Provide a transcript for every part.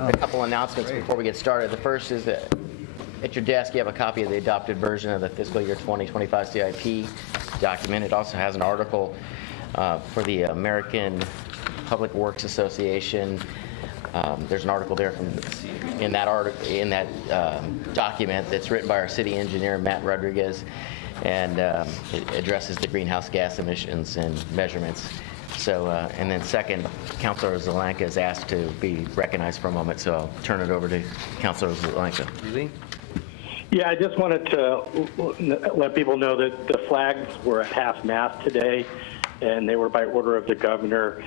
A couple announcements before we get started. The first is that at your desk you have a copy of the adopted version of the fiscal year 2025 CIP document. It also has an article for the American Public Works Association. There's an article there in that document that's written by our city engineer, Matt Rodriguez, and it addresses the greenhouse gas emissions and measurements. So, and then second, Councilor Zelenka is asked to be recognized for a moment, so I'll turn it over to Councilor Zelenka. Eugene? Yeah, I just wanted to let people know that the flags were at half-mast today, and they were by order of the governor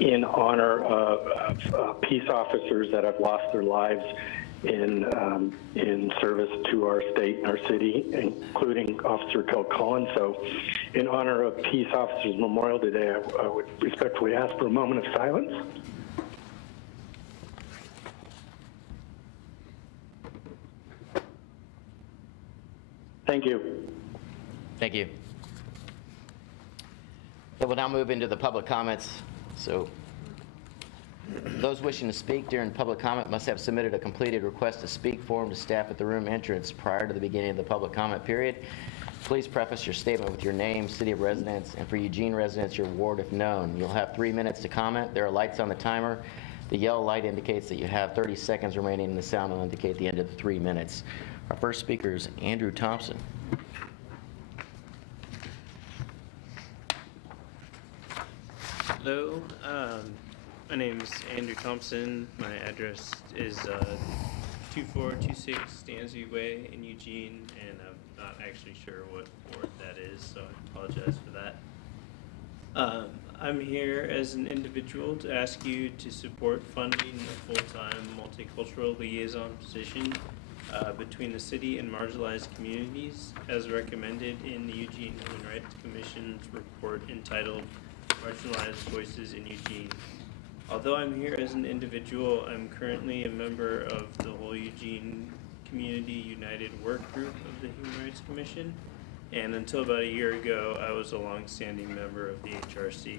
in honor of peace officers that have lost their lives in service to our state and our city, including Officer Phil Collins. So in honor of Peace Officers Memorial today, I would respectfully ask for a moment of silence. Thank you. Thank you. So we'll now move into the public comments. So those wishing to speak during public comment must have submitted a completed request to speak form to staff at the room entrance prior to the beginning of the public comment period. Please preface your statement with your name, city of residence, and for Eugene residents, your ward if known. You'll have 3 minutes to comment. There are lights on the timer. The yellow light indicates that you have 30 seconds remaining, and the sound will indicate the end of the 3 minutes. Our first speaker is Andrew Thompson. Hello, my name is Andrew Thompson. My address is 2426 Stansby Way in Eugene, and I'm not actually sure what ward that is, so I apologize for that. I'm here as an individual to ask you to support funding a full-time multicultural liaison position between the city and marginalized communities, as recommended in the Eugene Human Rights Commission's report entitled Marginalized Voices in Eugene. Although I'm here as an individual, I'm currently a member of the whole Eugene Community United Work Group of the Human Rights Commission, and until about a year ago, I was a long-standing member of the HRC.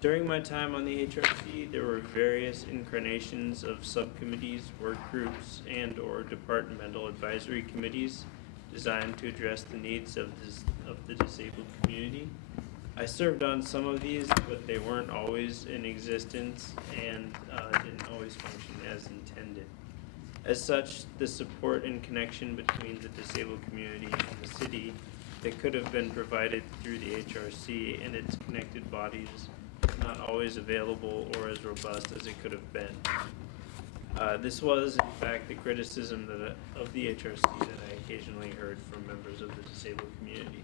During my time on the HRC, there were various incarnations of subcommittees, work groups, and/or departmental advisory committees designed to address the needs of the disabled community. I served on some of these, but they weren't always in existence and didn't always function as intended. As such, the support and connection between the disabled community and the city that could have been provided through the HRC and its connected bodies was not always available or as robust as it could have been. This was, in fact, the criticism of the HRC that I occasionally heard from members of the disabled community.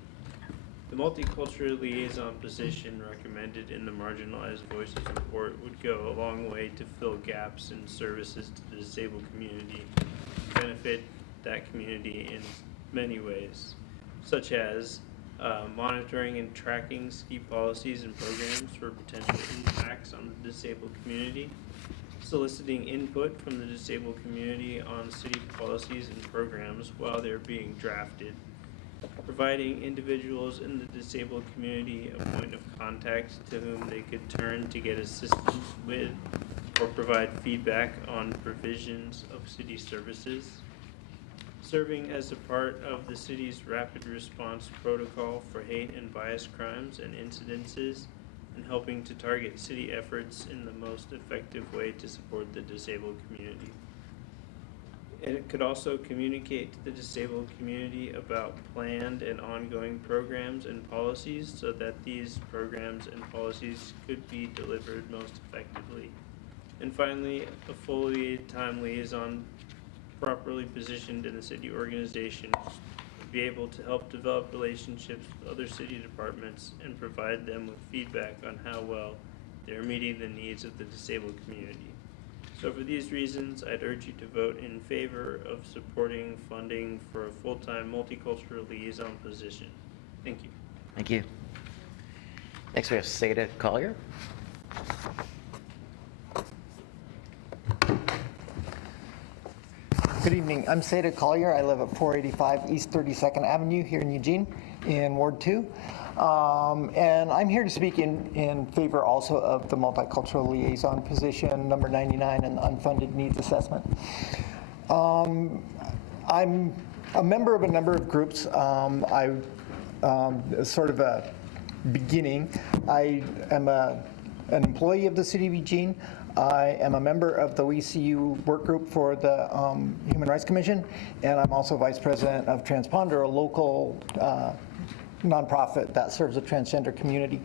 The Multicultural Liaison position recommended in the Marginalized Voices report would go a long way to fill gaps in services to the disabled community, benefit that community in many ways, such as monitoring and tracking city policies and programs for potential impacts on the disabled community, soliciting input from the disabled community on city policies and programs while they're being drafted, providing individuals in the disabled community a point of contact to whom they could turn to get assistance with or provide feedback on provisions of city services, serving as a part of the city's rapid response protocol for hate and bias crimes and incidences, and helping to target city efforts in the most effective way to support the disabled community. And it could also communicate to the disabled community about planned and ongoing programs and policies so that these programs and policies could be delivered most effectively. And finally, a full-time liaison properly positioned in the city organization would be able to help develop relationships with other city departments and provide them with feedback on how well they're meeting the needs of the disabled community. So for these reasons, I'd urge you to vote in favor of supporting funding for a full-time multicultural liaison position. Thank you. Thank you. Next we have Seda Collier. Good evening. I'm Seda Collier. I live at 485 East 32nd Avenue here in Eugene in Ward 2. And I'm here to speak in favor also of the Multicultural Liaison position, number 99, and the unfunded needs assessment. I'm a member of a number of groups. Sort of a beginning, I am an employee of the City of Eugene. I am a member of the WeCU work group for the Human Rights Commission, and I'm also vice president of Transponder, a local nonprofit that serves the transgender community.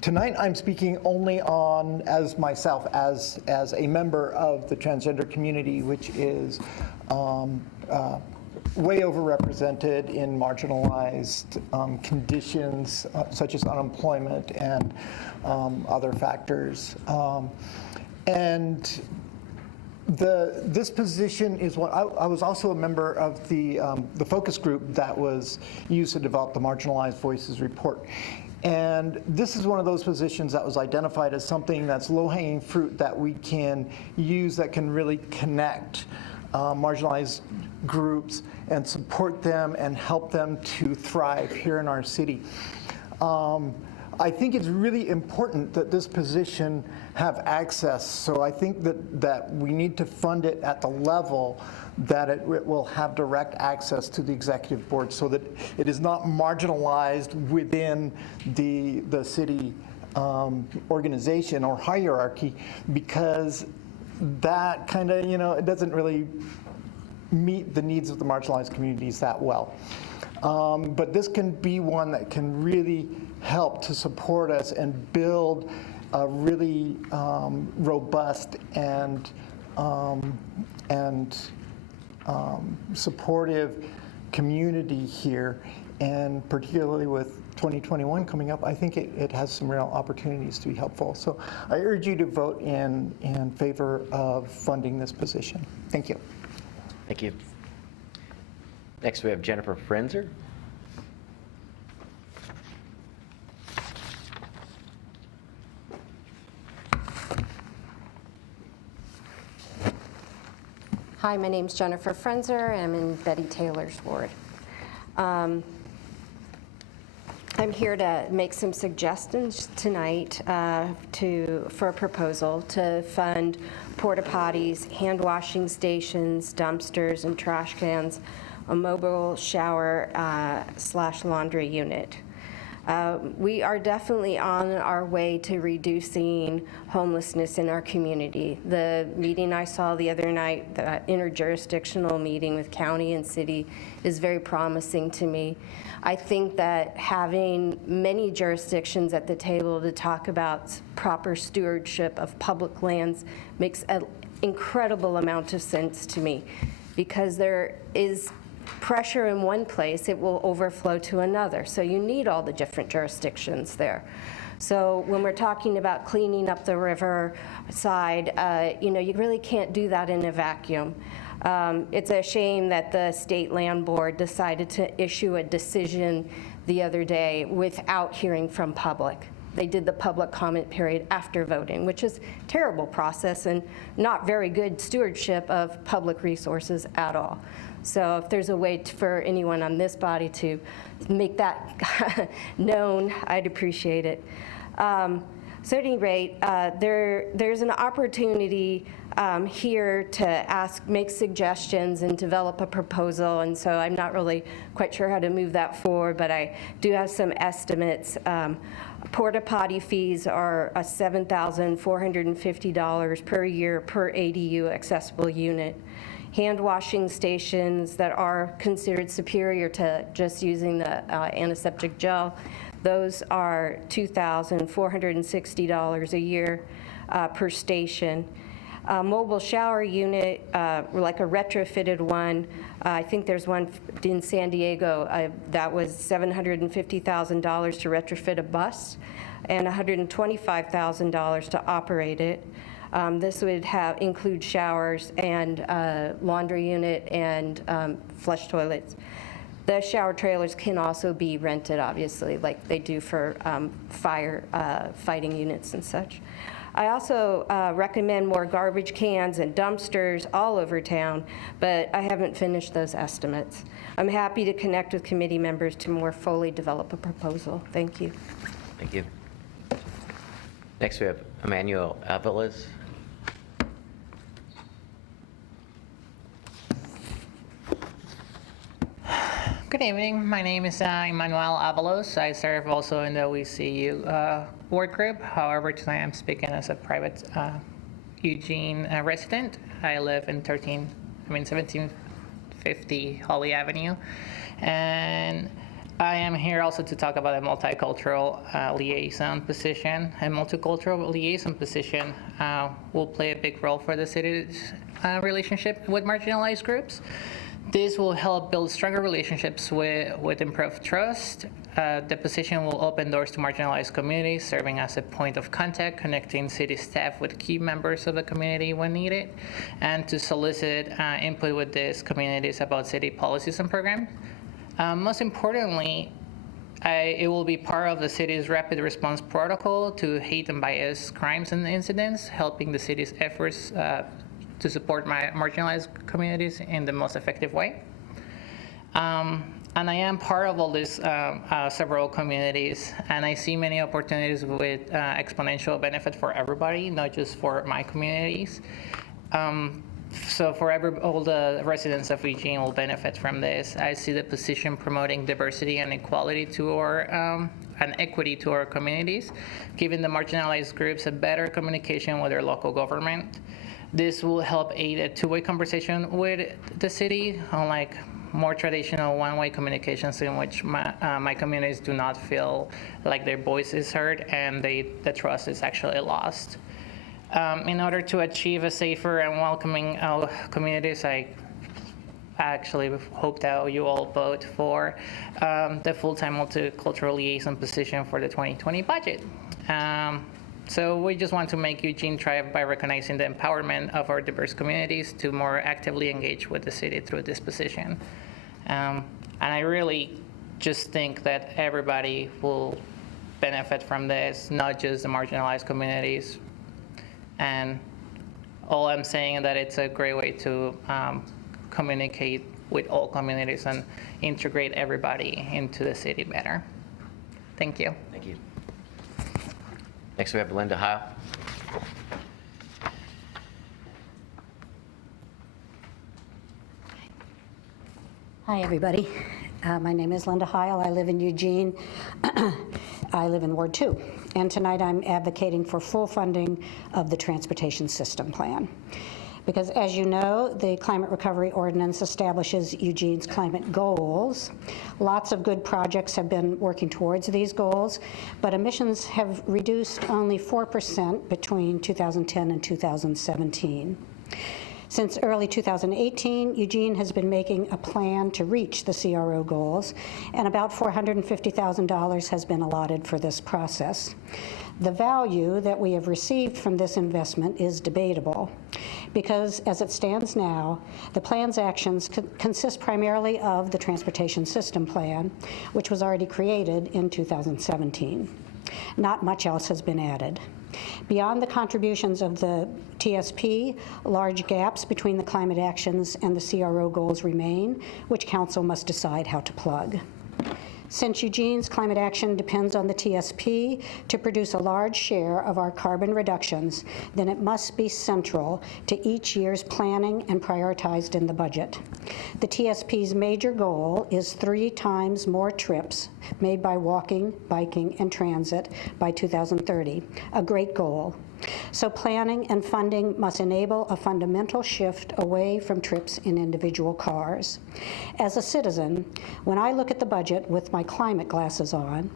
Tonight, I'm speaking only on as myself as a member of the transgender community, which is way overrepresented in marginalized conditions such as unemployment and other factors. And this position is what I was also a member of the focus group that was used to develop the Marginalized Voices report. And this is one of those positions that was identified as something that's low-hanging fruit that we can use that can really connect marginalized groups and support them and help them to thrive here in our city. I think it's really important that this position have access, so I think that we need to fund it at the level that it will have direct access to the executive board so that it is not marginalized within the city organization or hierarchy, because that kind of, it doesn't really meet the needs of the marginalized communities that well. But this can be one that can really help to support us and build a really robust and supportive community here. And particularly with 2021 coming up, I think it has some real opportunities to be helpful. So I urge you to vote in favor of funding this position. Thank you. Thank you. Next, we have Jennifer Frenzer. Hi, my name's Jennifer Frenzer. I'm in Betty Taylor's ward. I'm here to make some suggestions tonight for a proposal to fund porta potties, hand washing stations, dumpsters, and trash cans, a mobile shower / laundry unit. We are definitely on our way to reducing homelessness in our community. The meeting I saw the other night, the interjurisdictional meeting with county and city, is very promising to me. I think that having many jurisdictions at the table to talk about proper stewardship of public lands makes an incredible amount of sense to me, because there is pressure in one place, it will overflow to another. So you need all the different jurisdictions there. So when we're talking about cleaning up the river side, you really can't do that in a vacuum. It's a shame that the State Land Board decided to issue a decision the other day without hearing from public. They did the public comment period after voting, which is a terrible process and not very good stewardship of public resources at all. So if there's a way for anyone on this body to make that known, I'd appreciate it. So at any rate, there's an opportunity here to make suggestions and develop a proposal, and so I'm not really quite sure how to move that forward, but I do have some estimates. Porta potty fees are $7,450 per year per ADU accessible unit. Hand washing stations that are considered superior to just using the antiseptic gel, those are $2,460 a year per station. Mobile shower unit, like a retrofitted one, I think there's one in San Diego that was $750,000 to retrofit a bus and $125,000 to operate it. This would include showers and laundry unit and flush toilets. The shower trailers can also be rented, obviously, like they do for fire fighting units and such. I also recommend more garbage cans and dumpsters all over town, but I haven't finished those estimates. I'm happy to connect with committee members to more fully develop a proposal. Thank you. Thank you. Next, we have Emmanuel Avalos. Good evening. My name is Emmanuel Avalos. I serve also in the WCU work group. However, tonight I'm speaking as a private Eugene resident. I live in 1750 Holly Avenue. And I am here also to talk about a multicultural liaison position. A multicultural liaison position will play a big role for the city's relationship with marginalized groups. This will help build stronger relationships with improved trust. The position will open doors to marginalized communities, serving as a point of contact, connecting city staff with key members of the community when needed, and to solicit input with these communities about city policies and programs. Most importantly, it will be part of the city's rapid response protocol to hate and bias crimes and incidents, helping the city's efforts to support marginalized communities in the most effective way. And I am part of all these several communities, and I see many opportunities with exponential benefit for everybody, not just for my communities. So for all the residents of Eugene will benefit from this. I see the position promoting diversity and equality to our and equity to our communities, giving the marginalized groups a better communication with their local government. This will help aid a two-way conversation with the city, unlike more traditional one-way communications in which my communities do not feel like their voice is heard and the trust is actually lost. In order to achieve a safer and welcoming communities, I actually hope that you all vote for the full-time multicultural liaison position for the 2020 budget. So we just want to make Eugene thrive by recognizing the empowerment of our diverse communities to more actively engage with the city through this position. And I really just think that everybody will benefit from this, not just the marginalized communities. And all I'm saying is that it's a great way to communicate with all communities and integrate everybody into the city better. Thank you. Thank you. Next, we have Linda Heil. Hi, everybody. My name is Linda Heil. I live in Eugene. I live in Ward 2. And tonight I'm advocating for full funding of the transportation system plan. Because as you know, the Climate Recovery Ordinance establishes Eugene's climate goals. Lots of good projects have been working towards these goals, but emissions have reduced only 4% between 2010 and 2017. Since early 2018, Eugene has been making a plan to reach the CRO goals, and about $450,000 has been allotted for this process. The value that we have received from this investment is debatable, because as it stands now, the plan's actions consist primarily of the Transportation System Plan, which was already created in 2017. Not much else has been added. Beyond the contributions of the TSP, large gaps between the climate actions and the CRO goals remain, which Council must decide how to plug. Since Eugene's climate action depends on the TSP to produce a large share of our carbon reductions, then it must be central to each year's planning and prioritized in the budget. The TSP's major goal is 3 times more trips made by walking, biking, and transit by 2030, a great goal. So planning and funding must enable a fundamental shift away from trips in individual cars. As a citizen, when I look at the budget with my climate glasses on,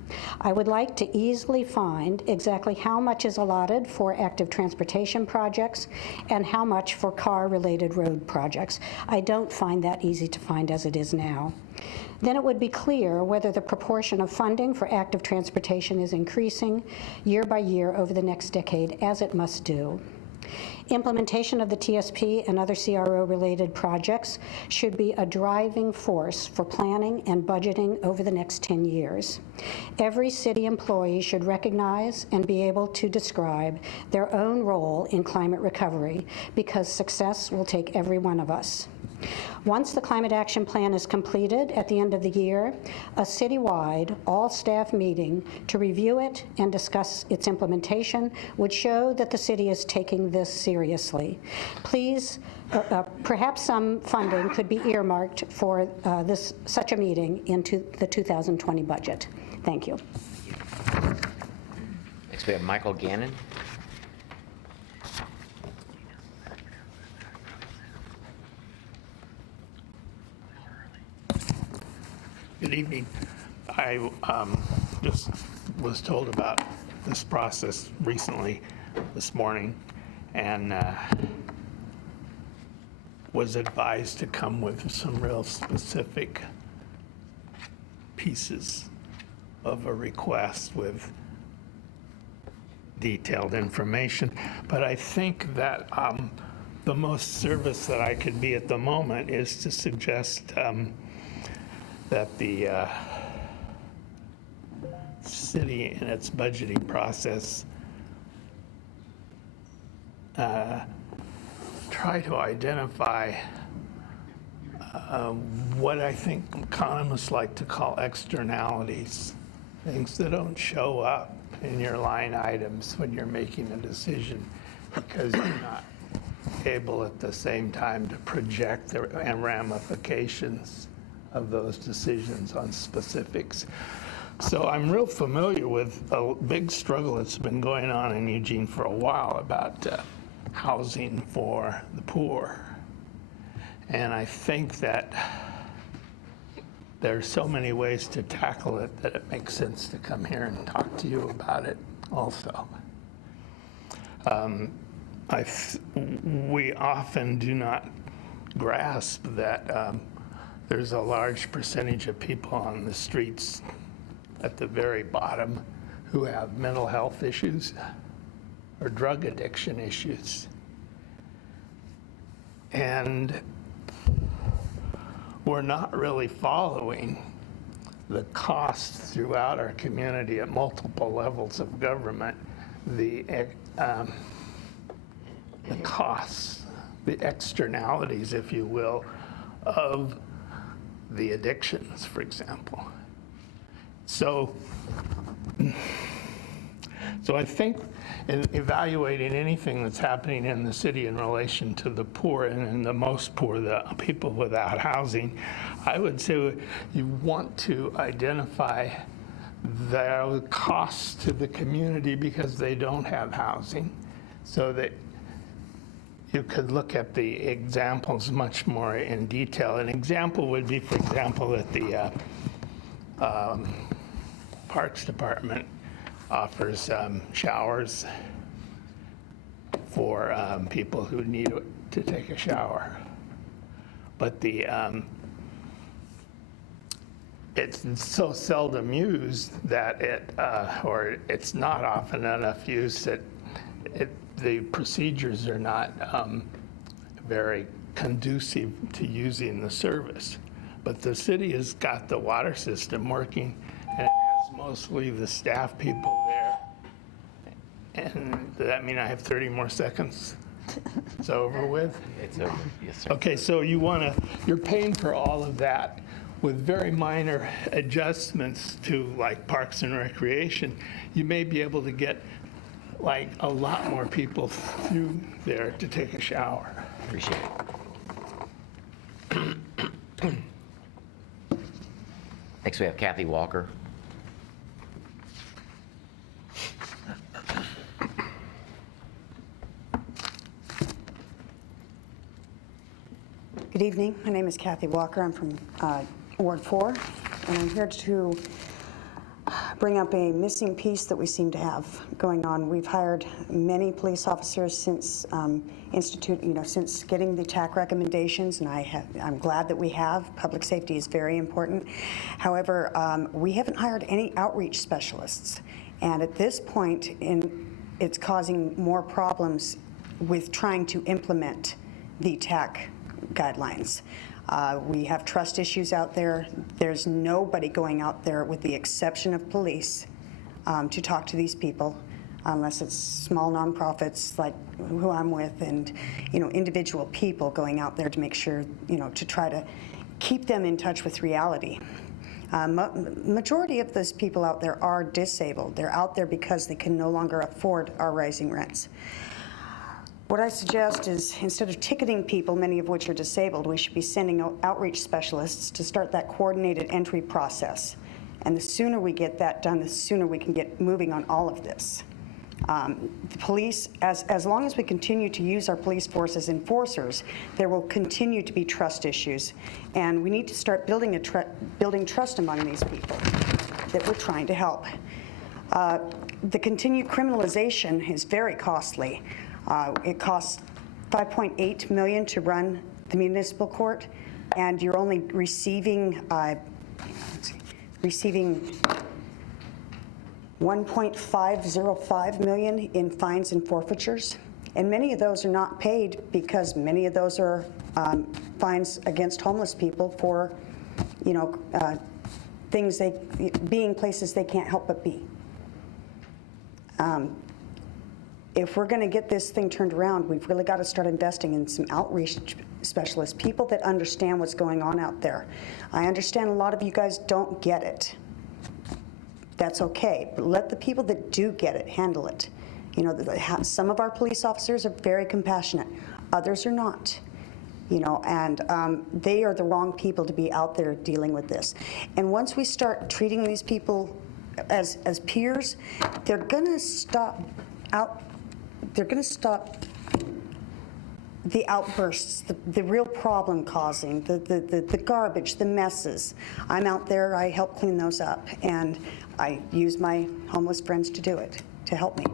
I would like to easily find exactly how much is allotted for active transportation projects and how much for car-related road projects. I don't find that easy to find as it is now. Then it would be clear whether the proportion of funding for active transportation is increasing year by year over the next decade, as it must do. Implementation of the TSP and other CRO-related projects should be a driving force for planning and budgeting over the next 10 years. Every city employee should recognize and be able to describe their own role in climate recovery, because success will take every one of us. Once the Climate Action Plan is completed at the end of the year, a citywide, all-staff meeting to review it and discuss its implementation would show that the city is taking this seriously. Please, perhaps some funding could be earmarked for such a meeting into the 2020 budget. Thank you. Next, we have Michael Gannon. Good evening. I just was told about this process recently this morning, and was advised to come with some real specific pieces of a request with detailed information. But I think that the most service that I could be at the moment is to suggest that the city in its budgeting process try to identify what I think economists like to call externalities, things that don't show up in your line items when you're making a decision because you're not able at the same time to project the ramifications of those decisions on specifics. So I'm real familiar with a big struggle that's been going on in Eugene for a while about housing for the poor. And I think that there's so many ways to tackle it that it makes sense to come here and talk to you about it also. We often do not grasp that there's a large percentage of people on the streets at the very bottom who have mental health issues or drug addiction issues. And we're not really following the costs throughout our community at multiple levels of government, the costs, the externalities, if you will, of the addictions, for example. So I think in evaluating anything that's happening in the city in relation to the poor, and in the most poor, the people without housing, I would say you want to identify the costs to the community because they don't have housing, so that you could look at the examples much more in detail. An example would be, for example, that the Parks Department offers showers for people who need to take a shower. But it's so seldom used that or it's not often enough used that the procedures are not very conducive to using the service. But the city has got the water system working, and it has mostly the staff people there. And does that mean I have 30 more seconds? It's over with? It's over, yes, sir. Okay, so you're paying for all of that with very minor adjustments to like Parks and Recreation. You may be able to get like a lot more people through there to take a shower. Appreciate it. Next, we have Kathy Walker. Good evening. My name is Kathy Walker. I'm from Ward 4, and I'm here to bring up a missing piece that we seem to have going on. We've hired many police officers since since getting the TAC recommendations, and I'm glad that we have. Public safety is very important. However, we haven't hired any outreach specialists, and at this point, it's causing more problems with trying to implement the TAC guidelines. We have trust issues out there. There's nobody going out there, with the exception of police, to talk to these people, unless it's small nonprofits like who I'm with, and individual people going out there to make sure, to try to keep them in touch with reality. Majority of those people out there are disabled. They're out there because they can no longer afford our rising rents. What I suggest is, instead of ticketing people, many of which are disabled, we should be sending out outreach specialists to start that coordinated entry process. And the sooner we get that done, the sooner we can get moving on all of this. The police, as long as we continue to use our police force as enforcers, there will continue to be trust issues. And we need to start building trust among these people that we're trying to help. The continued criminalization is very costly. It costs $5.8 million to run the municipal court, and you're only receiving 1.505 million in fines and forfeitures, and many of those are not paid because many of those are fines against homeless people for, things being places they can't help but be. If we're going to get this thing turned around, we've really got to start investing in some outreach specialists, people that understand what's going on out there. I understand a lot of you guys don't get it. That's okay, but let the people that do get it handle it. Some of our police officers are very compassionate, others are not. And they are the wrong people to be out there dealing with this. And once we start treating these people as peers, they're going to stop the outbursts, the real problem causing, the garbage, the messes. I'm out there, I help clean those up, and I use my homeless friends to do it, to help me.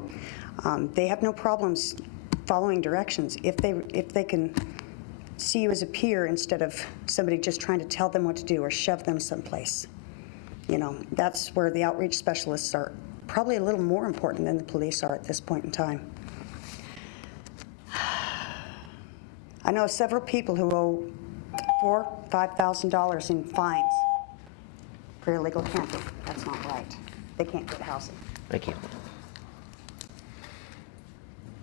They have no problems following directions if they can see you as a peer instead of somebody just trying to tell them what to do or shove them someplace. That's where the outreach specialists are probably a little more important than the police are at this point in time. I know several people who owe $4,000, $5,000 in fines for illegal camping. That's not right. They can't get housing. Thank you.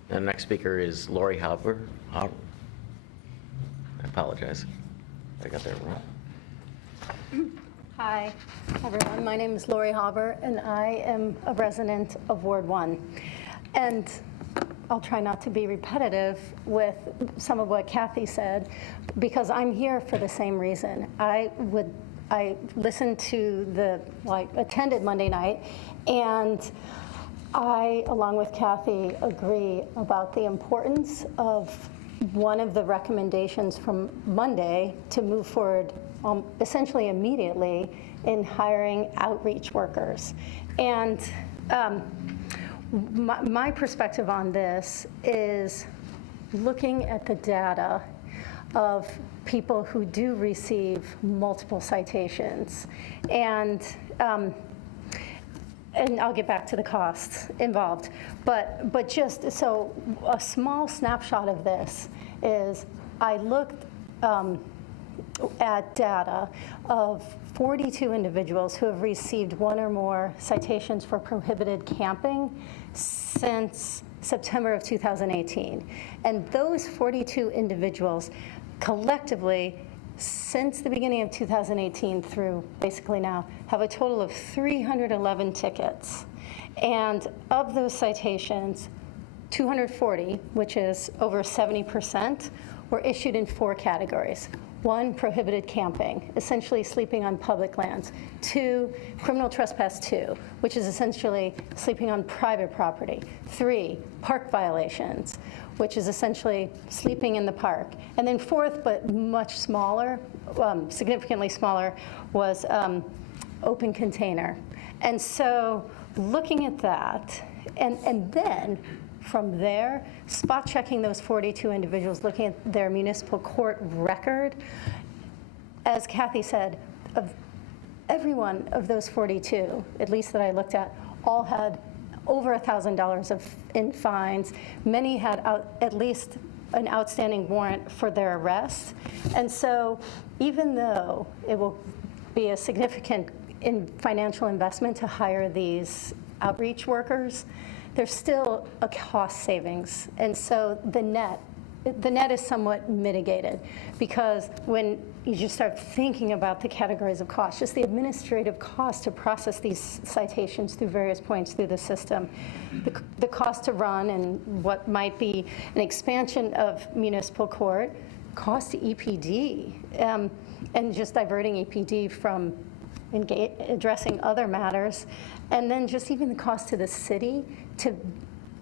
And the next speaker is Laurie Harbor. I apologize. I got that wrong. Hi, everyone. My name is Laurie Harbor, and I am a resident of Ward 1. And I'll try not to be repetitive with some of what Kathy said, because I'm here for the same reason. I listened to attended Monday night, and I, along with Kathy, agree about the importance of one of the recommendations from Monday to move forward essentially immediately in hiring outreach workers. And my perspective on this is looking at the data of people who do receive multiple citations. And I'll get back to the costs involved. But just so a small snapshot of this is I looked at data of 42 individuals who have received one or more citations for prohibited camping since September of 2018. And those 42 individuals collectively, since the beginning of 2018 through basically now, have a total of 311 tickets. And of those citations, 240, which is over 70%, were issued in 4 categories. 1, prohibited camping, essentially sleeping on public lands. 2, criminal trespass 2, which is essentially sleeping on private property. 3, park violations, which is essentially sleeping in the park. And then 4th, but much smaller, significantly smaller, was open container. And so looking at that, and then from there, spot checking those 42 individuals, looking at their municipal court record, as Kathy said, of every one of those 42, at least that I looked at, all had over $1,000 in fines. Many had at least an outstanding warrant for their arrest. And so even though it will be a significant financial investment to hire these outreach workers, there's still a cost savings. And so the net is somewhat mitigated, because when you just start thinking about the categories of cost, just the administrative cost to process these citations through various points through the system, the cost to run and what might be an expansion of municipal court, cost to EPD, and just diverting EPD from addressing other matters, and then just even the cost to the city to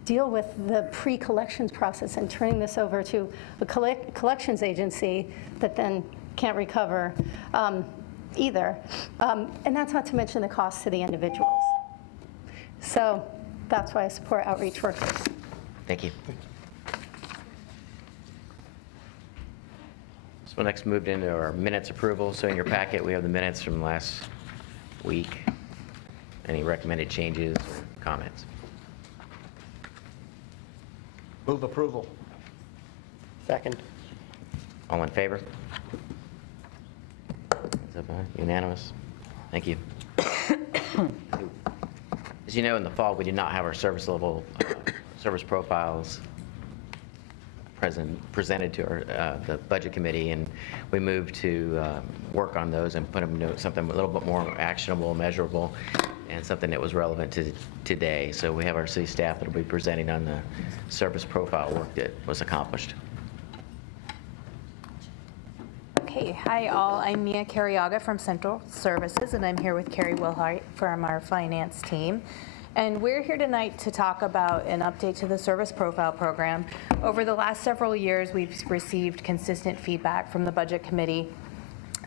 deal with the pre-collections process and turning this over to a collections agency that then can't recover either. And that's not to mention the cost to the individuals. So that's why I support outreach workers. Thank you. So we'll next move into our minutes approval. So in your packet, we have the minutes from last week. Any recommended changes or comments? Move approval. Second. All in favor? Unanimous. Thank you. As you know, in the fall, we did not have our service level, service profiles presented to the budget committee, and we moved to work on those and put them into something a little bit more actionable, measurable, and something that was relevant to today. So we have our city staff that will be presenting on the service profile work that was accomplished. Okay, hi all. I'm Mia Carriaga from Central Services, and I'm here with Carrie Wilhite from our finance team. And we're here tonight to talk about an update to the service profile program. Over the last several years, we've received consistent feedback from the budget committee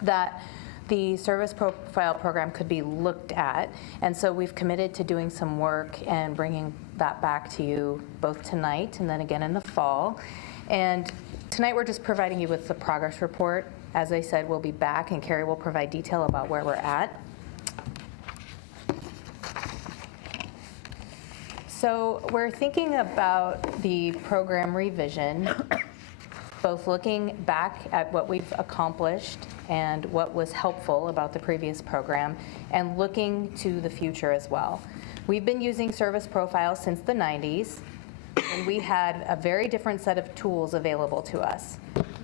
that the service profile program could be looked at. And so we've committed to doing some work and bringing that back to you both tonight and then again in the fall. And tonight we're just providing you with the progress report. As I said, we'll be back and Carrie will provide detail about where we're at. So we're thinking about the program revision, both looking back at what we've accomplished and what was helpful about the previous program, and looking to the future as well. We've been using service profiles since the 90s, and we had a very different set of tools available to us.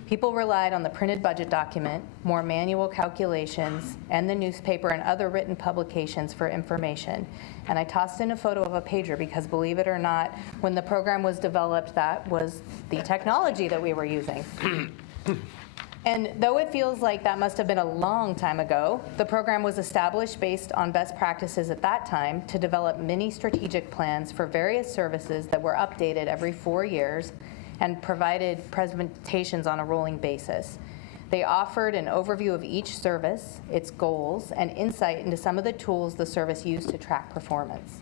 People relied on the printed budget document, more manual calculations, and the newspaper and other written publications for information. And I tossed in a photo of a pager because, believe it or not, when the program was developed, that was the technology that we were using. And though it feels like that must have been a long time ago, the program was established based on best practices at that time to develop mini strategic plans for various services that were updated every 4 years and provided presentations on a rolling basis. They offered an overview of each service, its goals, and insight into some of the tools the service used to track performance.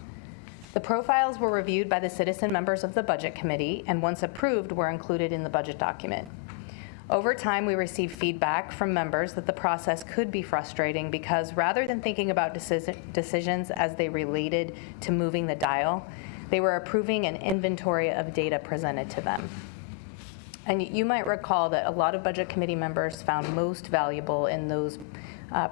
The profiles were reviewed by the citizen members of the budget committee, and once approved, were included in the budget document. Over time, we received feedback from members that the process could be frustrating because rather than thinking about decisions as they related to moving the dial, they were approving an inventory of data presented to them. And you might recall that a lot of budget committee members found most valuable in those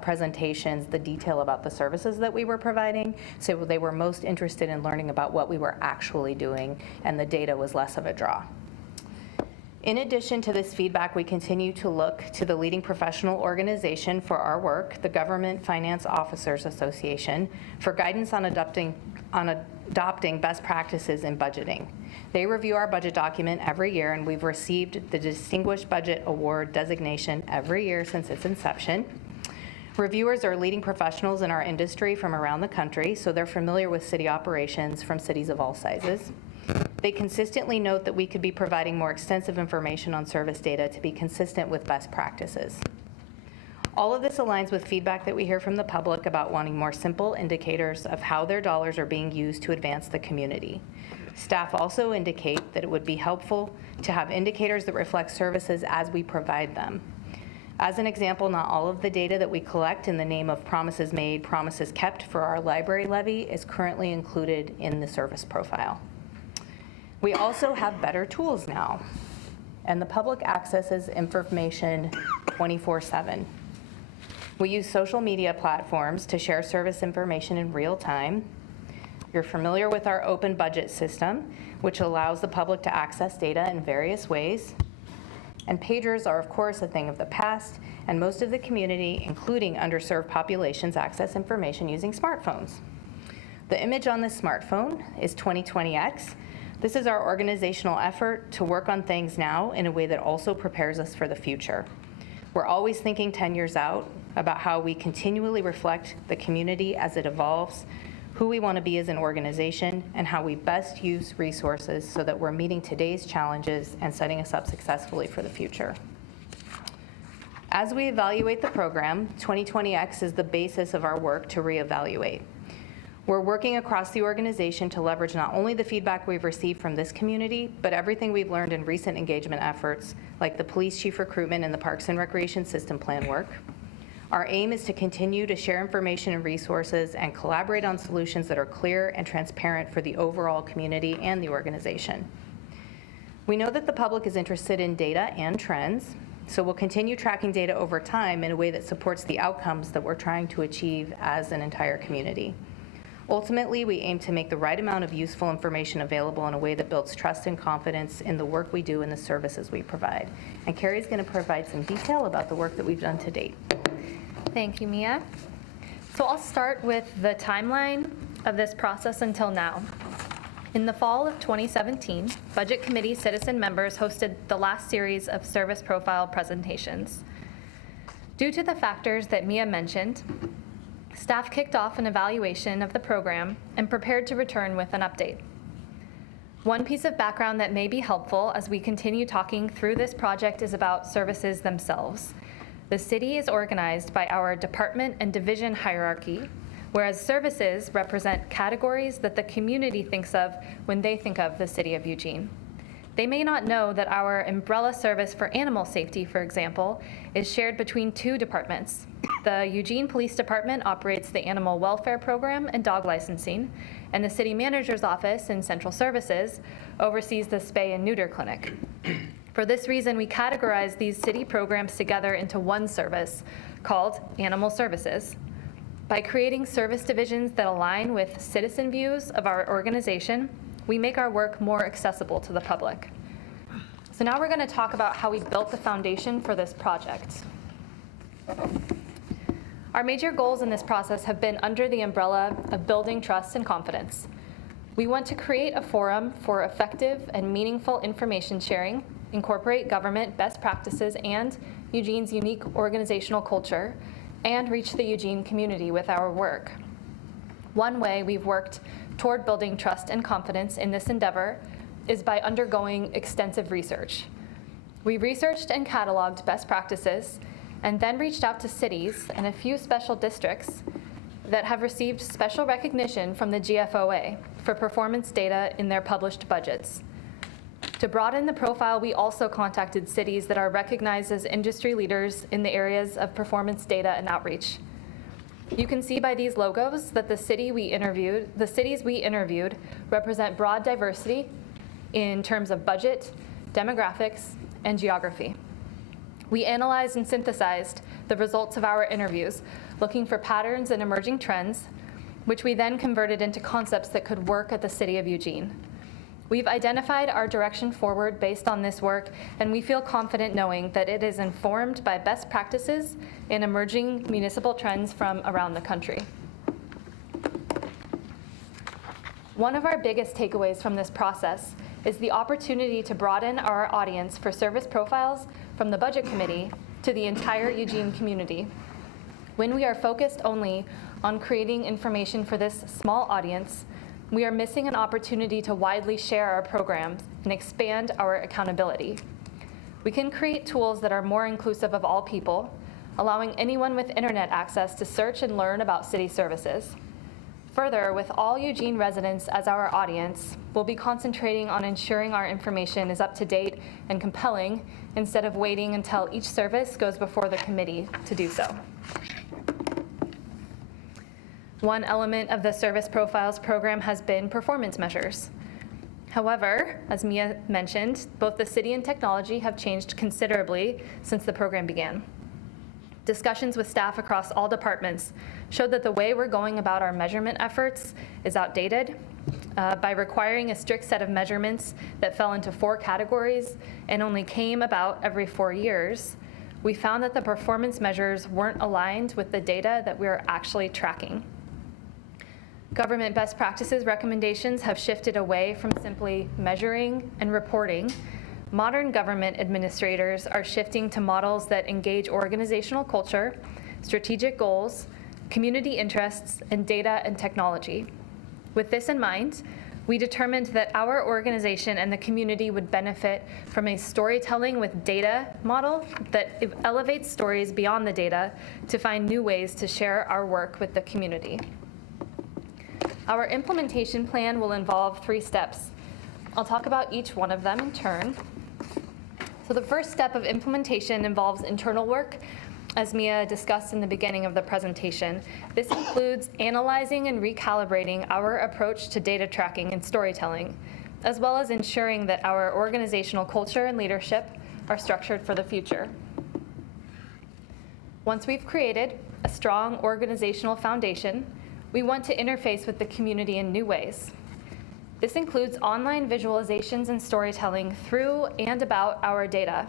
presentations the detail about the services that we were providing. So they were most interested in learning about what we were actually doing, and the data was less of a draw. In addition to this feedback, we continue to look to the leading professional organization for our work, the Government Finance Officers Association, for guidance on adopting best practices in budgeting. They review our budget document every year, and we've received the Distinguished Budget Award designation every year since its inception. Reviewers are leading professionals in our industry from around the country, so they're familiar with city operations from cities of all sizes. They consistently note that we could be providing more extensive information on service data to be consistent with best practices. All of this aligns with feedback that we hear from the public about wanting more simple indicators of how their dollars are being used to advance the community. Staff also indicate that it would be helpful to have indicators that reflect services as we provide them. As an example, not all of the data that we collect in the name of promises made, promises kept for our library levy is currently included in the service profile. We also have better tools now, and the public accesses information 24/7. We use social media platforms to share service information in real time. You're familiar with our open budget system, which allows the public to access data in various ways. And pagers are, of course, a thing of the past, and most of the community, including underserved populations, access information using smartphones. The image on this smartphone is 2020X. This is our organizational effort to work on things now in a way that also prepares us for the future. We're always thinking 10 years out about how we continually reflect the community as it evolves, who we want to be as an organization, and how we best use resources so that we're meeting today's challenges and setting us up successfully for the future. As we evaluate the program, 2020X is the basis of our work to reevaluate. We're working across the organization to leverage not only the feedback we've received from this community, but everything we've learned in recent engagement efforts, like the police chief recruitment and the Parks and Recreation System Plan work. Our aim is to continue to share information and resources and collaborate on solutions that are clear and transparent for the overall community and the organization. We know that the public is interested in data and trends, so we'll continue tracking data over time in a way that supports the outcomes that we're trying to achieve as an entire community. Ultimately, we aim to make the right amount of useful information available in a way that builds trust and confidence in the work we do and the services we provide. And Carrie's going to provide some detail about the work that we've done to date. Thank you, Mia. So I'll start with the timeline of this process until now. In the fall of 2017, Budget Committee citizen members hosted the last series of service profile presentations. Due to the factors that Mia mentioned, staff kicked off an evaluation of the program and prepared to return with an update. One piece of background that may be helpful as we continue talking through this project is about services themselves. The city is organized by our department and division hierarchy, whereas services represent categories that the community thinks of when they think of the city of Eugene. They may not know that our umbrella service for animal safety, for example, is shared between two departments. The Eugene Police Department operates the Animal Welfare Program and dog licensing, and the City Manager's Office in Central Services oversees the Spay and Neuter Clinic. For this reason, we categorize these city programs together into one service called Animal Services. By creating service divisions that align with citizen views of our organization, we make our work more accessible to the public. So now we're going to talk about how we built the foundation for this project. Our major goals in this process have been under the umbrella of building trust and confidence. We want to create a forum for effective and meaningful information sharing, incorporate government best practices and Eugene's unique organizational culture, and reach the Eugene community with our work. One way we've worked toward building trust and confidence in this endeavor is by undergoing extensive research. We researched and cataloged best practices and then reached out to cities and a few special districts that have received special recognition from the GFOA for performance data in their published budgets. To broaden the profile, we also contacted cities that are recognized as industry leaders in the areas of performance data and outreach. You can see by these logos that the cities we interviewed represent broad diversity in terms of budget, demographics, and geography. We analyzed and synthesized the results of our interviews, looking for patterns and emerging trends, which we then converted into concepts that could work at the City of Eugene. We've identified our direction forward based on this work, and we feel confident knowing that it is informed by best practices in emerging municipal trends from around the country. One of our biggest takeaways from this process is the opportunity to broaden our audience for service profiles from the Budget Committee to the entire Eugene community. When we are focused only on creating information for this small audience, we are missing an opportunity to widely share our programs and expand our accountability. We can create tools that are more inclusive of all people, allowing anyone with internet access to search and learn about city services. Further, with all Eugene residents as our audience, we'll be concentrating on ensuring our information is up to date and compelling instead of waiting until each service goes before the committee to do so. One element of the Service Profiles program has been performance measures. However, as Mia mentioned, both the city and technology have changed considerably since the program began. Discussions with staff across all departments showed that the way we're going about our measurement efforts is outdated. By requiring a strict set of measurements that fell into 4 categories and only came about every 4 years, we found that the performance measures weren't aligned with the data that we were actually tracking. Government best practices recommendations have shifted away from simply measuring and reporting. Modern government administrators are shifting to models that engage organizational culture, strategic goals, community interests, and data and technology. With this in mind, we determined that our organization and the community would benefit from a storytelling with data model that elevates stories beyond the data to find new ways to share our work with the community. Our implementation plan will involve 3 steps. I'll talk about each one of them in turn. So the first step of implementation involves internal work, as Mia discussed in the beginning of the presentation. This includes analyzing and recalibrating our approach to data tracking and storytelling, as well as ensuring that our organizational culture and leadership are structured for the future. Once we've created a strong organizational foundation, we want to interface with the community in new ways. This includes online visualizations and storytelling through and about our data.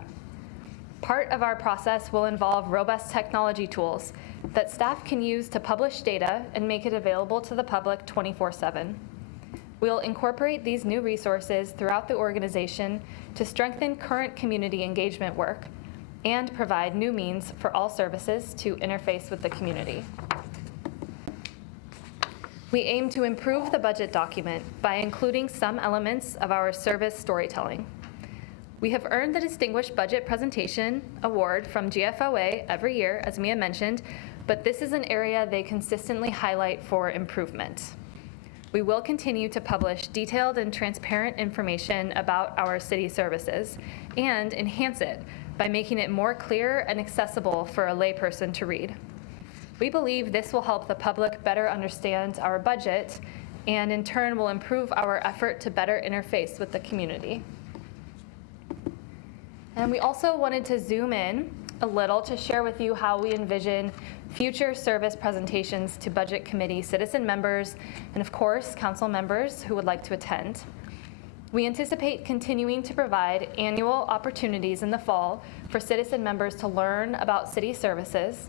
Part of our process will involve robust technology tools that staff can use to publish data and make it available to the public 24/7. We'll incorporate these new resources throughout the organization to strengthen current community engagement work and provide new means for all services to interface with the community. We aim to improve the budget document by including some elements of our service storytelling. We have earned the Distinguished Budget Presentation Award from GFOA every year, as Mia mentioned, but this is an area they consistently highlight for improvement. We will continue to publish detailed and transparent information about our city services and enhance it by making it more clear and accessible for a layperson to read. We believe this will help the public better understand our budget and in turn will improve our effort to better interface with the community. And we also wanted to zoom in a little to share with you how we envision future service presentations to Budget Committee citizen members and of course council members who would like to attend. We anticipate continuing to provide annual opportunities in the fall for citizen members to learn about city services,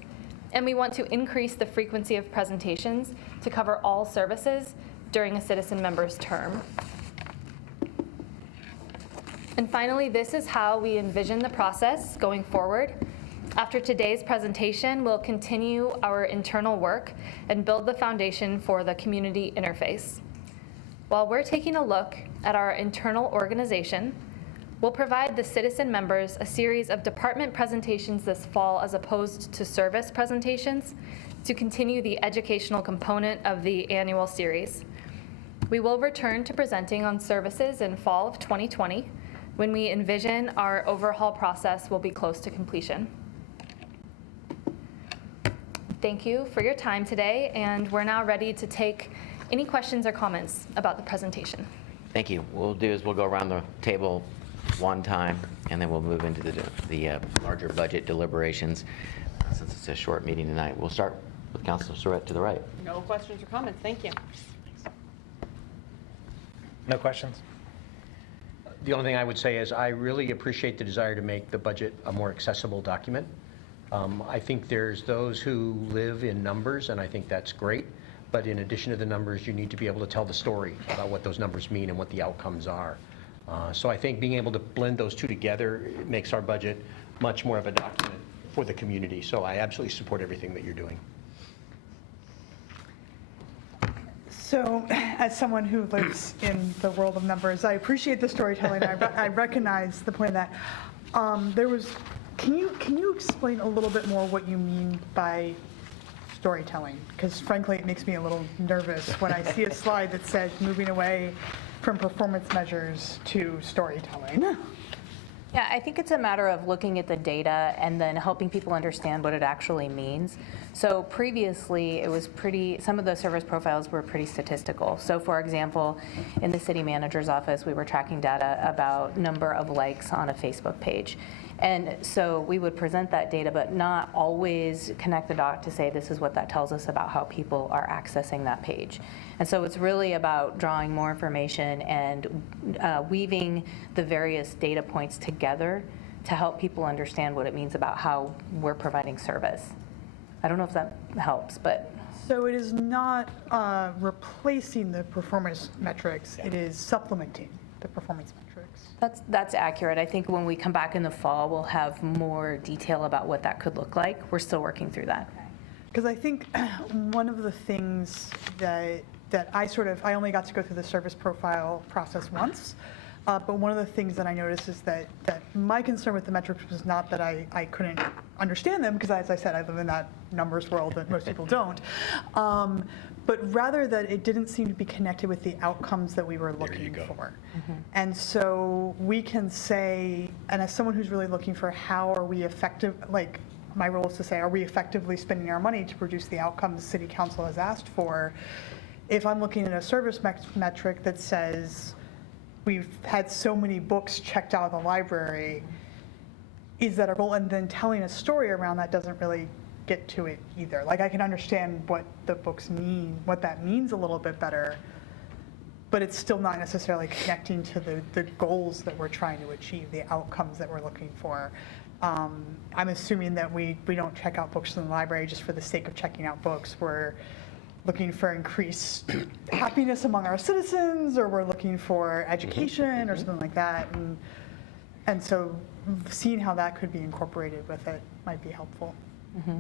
and we want to increase the frequency of presentations to cover all services during a citizen member's term. And finally, this is how we envision the process going forward. After today's presentation, we'll continue our internal work and build the foundation for the community interface. While we're taking a look at our internal organization, we'll provide the citizen members a series of department presentations this fall as opposed to service presentations to continue the educational component of the annual series. We will return to presenting on services in fall of 2020 when we envision our overhaul process will be close to completion. Thank you for your time today, and we're now ready to take any questions or comments about the presentation. Thank you. What we'll do is we'll go around the table one time, and then we'll move into the larger budget deliberations. Since it's a short meeting tonight, we'll start with Councilor Surratt to the right. No questions or comments. Thank you. No questions? The only thing I would say is I really appreciate the desire to make the budget a more accessible document. I think there's those who live in numbers, and I think that's great. But in addition to the numbers, you need to be able to tell the story about what those numbers mean and what the outcomes are. So I think being able to blend those two together makes our budget much more of a document for the community. So I absolutely support everything that you're doing. So, as someone who lives in the world of numbers, I appreciate the storytelling. I recognize the point of that. Can you explain a little bit more what you mean by storytelling, because frankly, it makes me a little nervous when I see a slide that says moving away from performance measures to storytelling. Yeah, I think it's a matter of looking at the data and then helping people understand what it actually means. So previously, it was some of the service profiles were pretty statistical. So for example, in the city manager's office, we were tracking data about number of likes on a Facebook page. And so we would present that data, but not always connect the dot to say this is what that tells us about how people are accessing that page. And so it's really about drawing more information and weaving the various data points together to help people understand what it means about how we're providing service. I don't know if that helps, but. So it is not replacing the performance metrics, it is supplementing the performance metrics. That's accurate. I think when we come back in the fall, we'll have more detail about what that could look like. We're still working through that. Because I think one of the things that I only got to go through the service profile process once, but one of the things that I noticed is that my concern with the metrics was not that I couldn't understand them, because as I said, I live in that numbers world that most people don't, but rather that it didn't seem to be connected with the outcomes that we were looking for. Mm-hmm. And so we can say, and as someone who's really looking for how are we effective, like my role is to say, are we effectively spending our money to produce the outcomes City Council has asked for? If I'm looking at a service metric that says we've had so many books checked out of the library, is that our goal? And then telling a story around that doesn't really get to it either. Like, I can understand what the books mean, what that means a little bit better, but it's still not necessarily connecting to the goals that we're trying to achieve, the outcomes that we're looking for. I'm assuming that we don't check out books in the library just for the sake of checking out books. We're looking for increased happiness among our citizens, or we're looking for education or something like that. And so seeing how that could be incorporated with it might be helpful. Mm-hmm.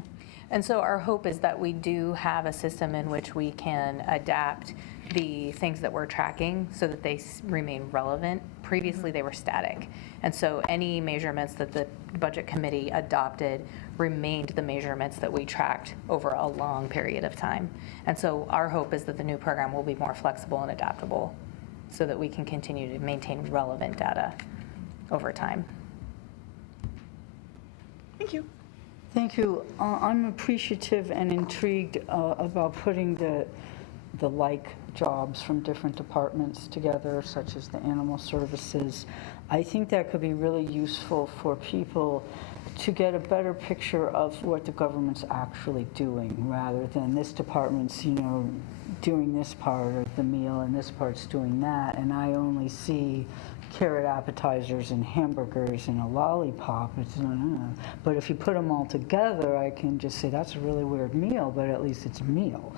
And so our hope is that we do have a system in which we can adapt the things that we're tracking so that they remain relevant. Previously, they were static. And so any measurements that the budget committee adopted remained the measurements that we tracked over a long period of time. And so our hope is that the new program will be more flexible and adaptable so that we can continue to maintain relevant data over time. Thank you. Thank you. I'm appreciative and intrigued about putting the like jobs from different departments together, such as the animal services. I think that could be really useful for people to get a better picture of what the government's actually doing, rather than this department's, doing this part of the meal and this part's doing that, and I only see carrot appetizers and hamburgers and a lollipop. But if you put them all together, I can just say that's a really weird meal, but at least it's a meal.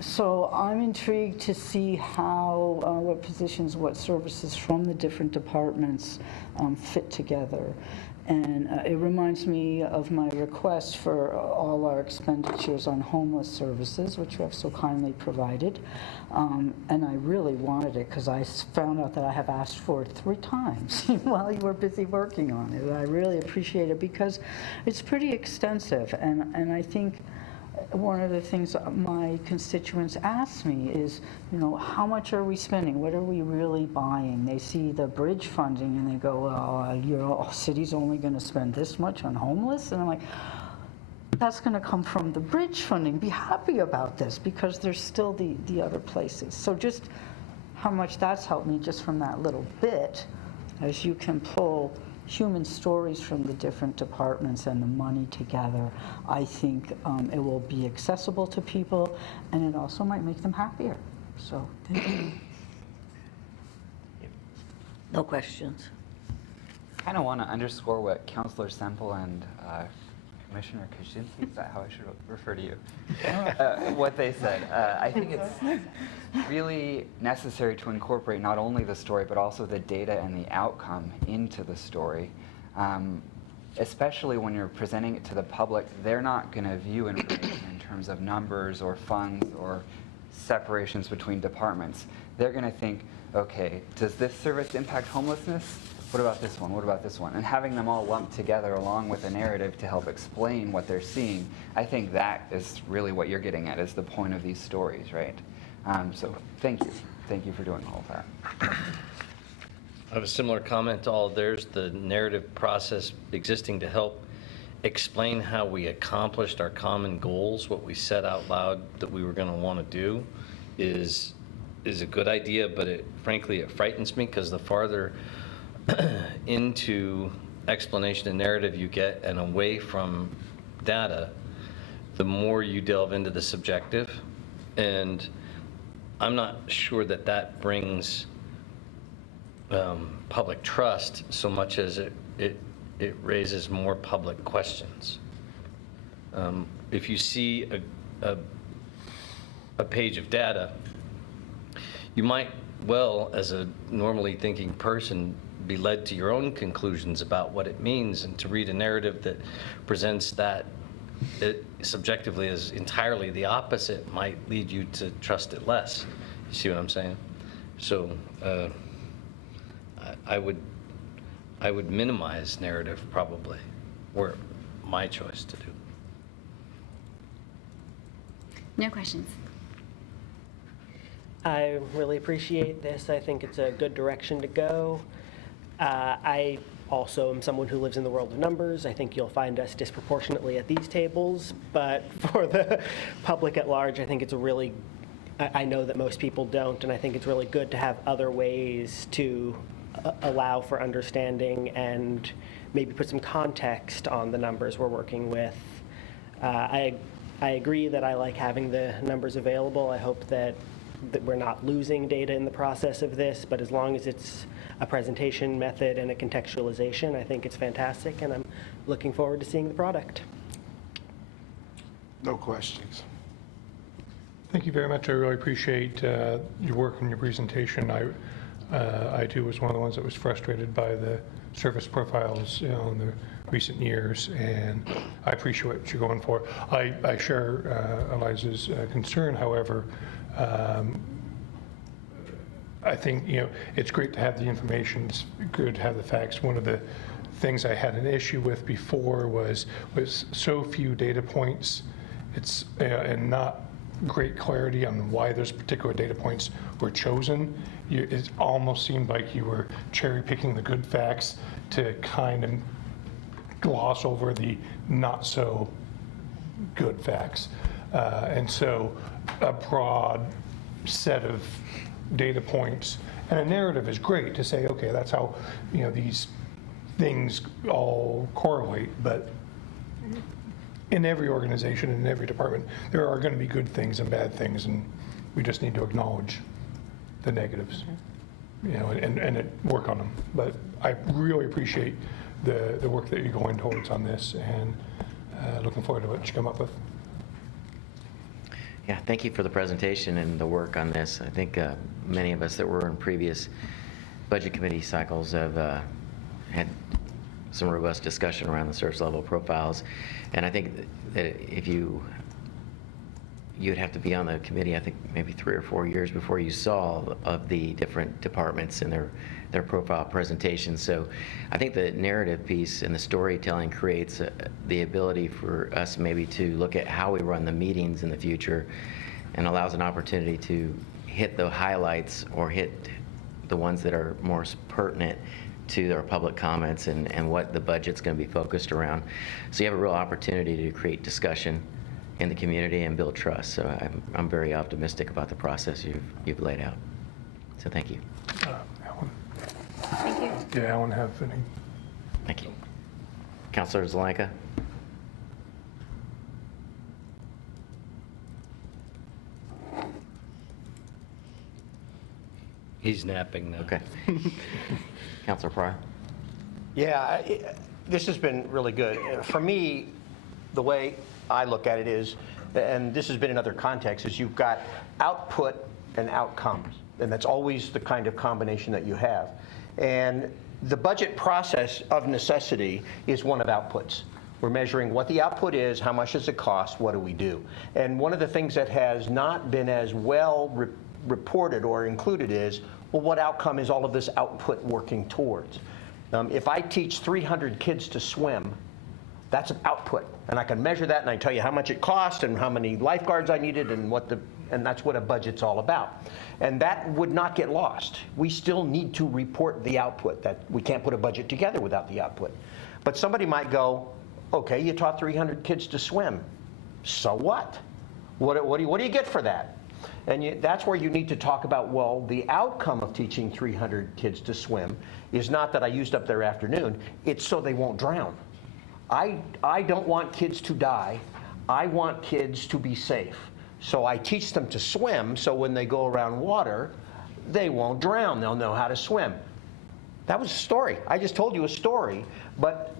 So I'm intrigued to see how, what positions, what services from the different departments fit together. And it reminds me of my request for all our expenditures on homeless services, which you have so kindly provided. And I really wanted it because I found out that I have asked for it 3 times while you were busy working on it. I really appreciate it because it's pretty extensive. And I think one of the things my constituents ask me is, how much are we spending? What are we really buying? They see the bridge funding and they go, well, your city's only going to spend this much on homeless? And I'm like, that's going to come from the bridge funding. Be happy about this because there's still the other places. So just how much that's helped me just from that little bit, as you can pull human stories from the different departments and the money together, I think it will be accessible to people, and it also might make them happier. So, thank you. No questions. I kind of want to underscore what Councilor Semple and Commissioner Kaczynski, is that how I should refer to you? What they said. I think it's really necessary to incorporate not only the story, but also the data and the outcome into the story. Especially when you're presenting it to the public, they're not going to view information in terms of numbers or funds or separations between departments. They're going to think, okay, does this service impact homelessness? what about this one? What about this one? And having them all lumped together along with a narrative to help explain what they're seeing, I think that is really what you're getting at, is the point of these stories, right? So thank you. Thank you for doing all of that. I have a similar comment to all of theirs. The narrative process existing to help explain how we accomplished our common goals, what we said out loud that we were going to want to do, is a good idea, but frankly it frightens me, because the farther into explanation and narrative you get and away from data, the more you delve into the subjective, and I'm not sure that that brings public trust so much as it raises more public questions. If you see a page of data, you might well, as a normally thinking person, be led to your own conclusions about what it means, and to read a narrative that presents that subjectively as entirely the opposite might lead you to trust it less. You see what I'm saying? So I would minimize narrative, probably, or my choice to do. No questions. I really appreciate this. I think it's a good direction to go. I also am someone who lives in the world of numbers. I think you'll find us disproportionately at these tables, but for the public at large, I think it's a really, I know that most people don't, and I think it's really good to have other ways to allow for understanding and maybe put some context on the numbers we're working with. I agree that I like having the numbers available. I hope that we're not losing data in the process of this, but as long as it's a presentation method and a contextualization, I think it's fantastic, and I'm looking forward to seeing the product. No questions. Thank you very much. I really appreciate your work and your presentation. I too was one of the ones that was frustrated by the service profiles in the recent years, and I appreciate what you're going for. I share Eliza's concern, however. I think, it's great to have the information, it's good to have the facts. One of the things I had an issue with before was so few data points, and not great clarity on why those particular data points were chosen. It almost seemed like you were cherry picking the good facts to kind of gloss over the not so good facts. And so a broad set of data points and a narrative is great to say, okay, that's how these things all correlate. But in every organization, in every department, there are going to be good things and bad things, and we just need to acknowledge the negatives, and work on them. But I really appreciate the work that you're going towards on this, and looking forward to what you come up with. Yeah, thank you for the presentation and the work on this. I think many of us that were in previous budget committee cycles have had some robust discussion around the service level profiles. And I think that if you'd have to be on the committee, I think maybe 3 or 4 years before you saw of the different departments and their profile presentations. So I think the narrative piece and the storytelling creates the ability for us maybe to look at how we run the meetings in the future, and allows an opportunity to hit the highlights or hit the ones that are more pertinent to our public comments and what the budget's going to be focused around. So you have a real opportunity to create discussion in the community and build trust. So I'm very optimistic about the process you've laid out. So thank you. Alan. Thank you. Did Alan have any? Thank you. Councilor Zelenka? He's napping now. Okay. Councilor Pryor? Yeah, this has been really good. For me, the way I look at it is, and this has been in other contexts, is you've got output and outcomes, and that's always the kind of combination that you have. And the budget process of necessity is one of outputs. We're measuring what the output is, how much does it cost, what do we do? And one of the things that has not been as well reported or included is, well, what outcome is all of this output working towards? If I teach 300 kids to swim, that's an output. And I can measure that, and I tell you how much it cost and how many lifeguards I needed and and that's what a budget's all about. And that would not get lost. We still need to report the output. That we can't put a budget together without the output. But somebody might go, okay, you taught 300 kids to swim. So what? What do you get for that? And that's where you need to talk about, well, the outcome of teaching 300 kids to swim is not that I used up their afternoon, it's so they won't drown. I don't want kids to die. I want kids to be safe. So I teach them to swim so when they go around water, they won't drown. They'll know how to swim. That was a story. I just told you a story. But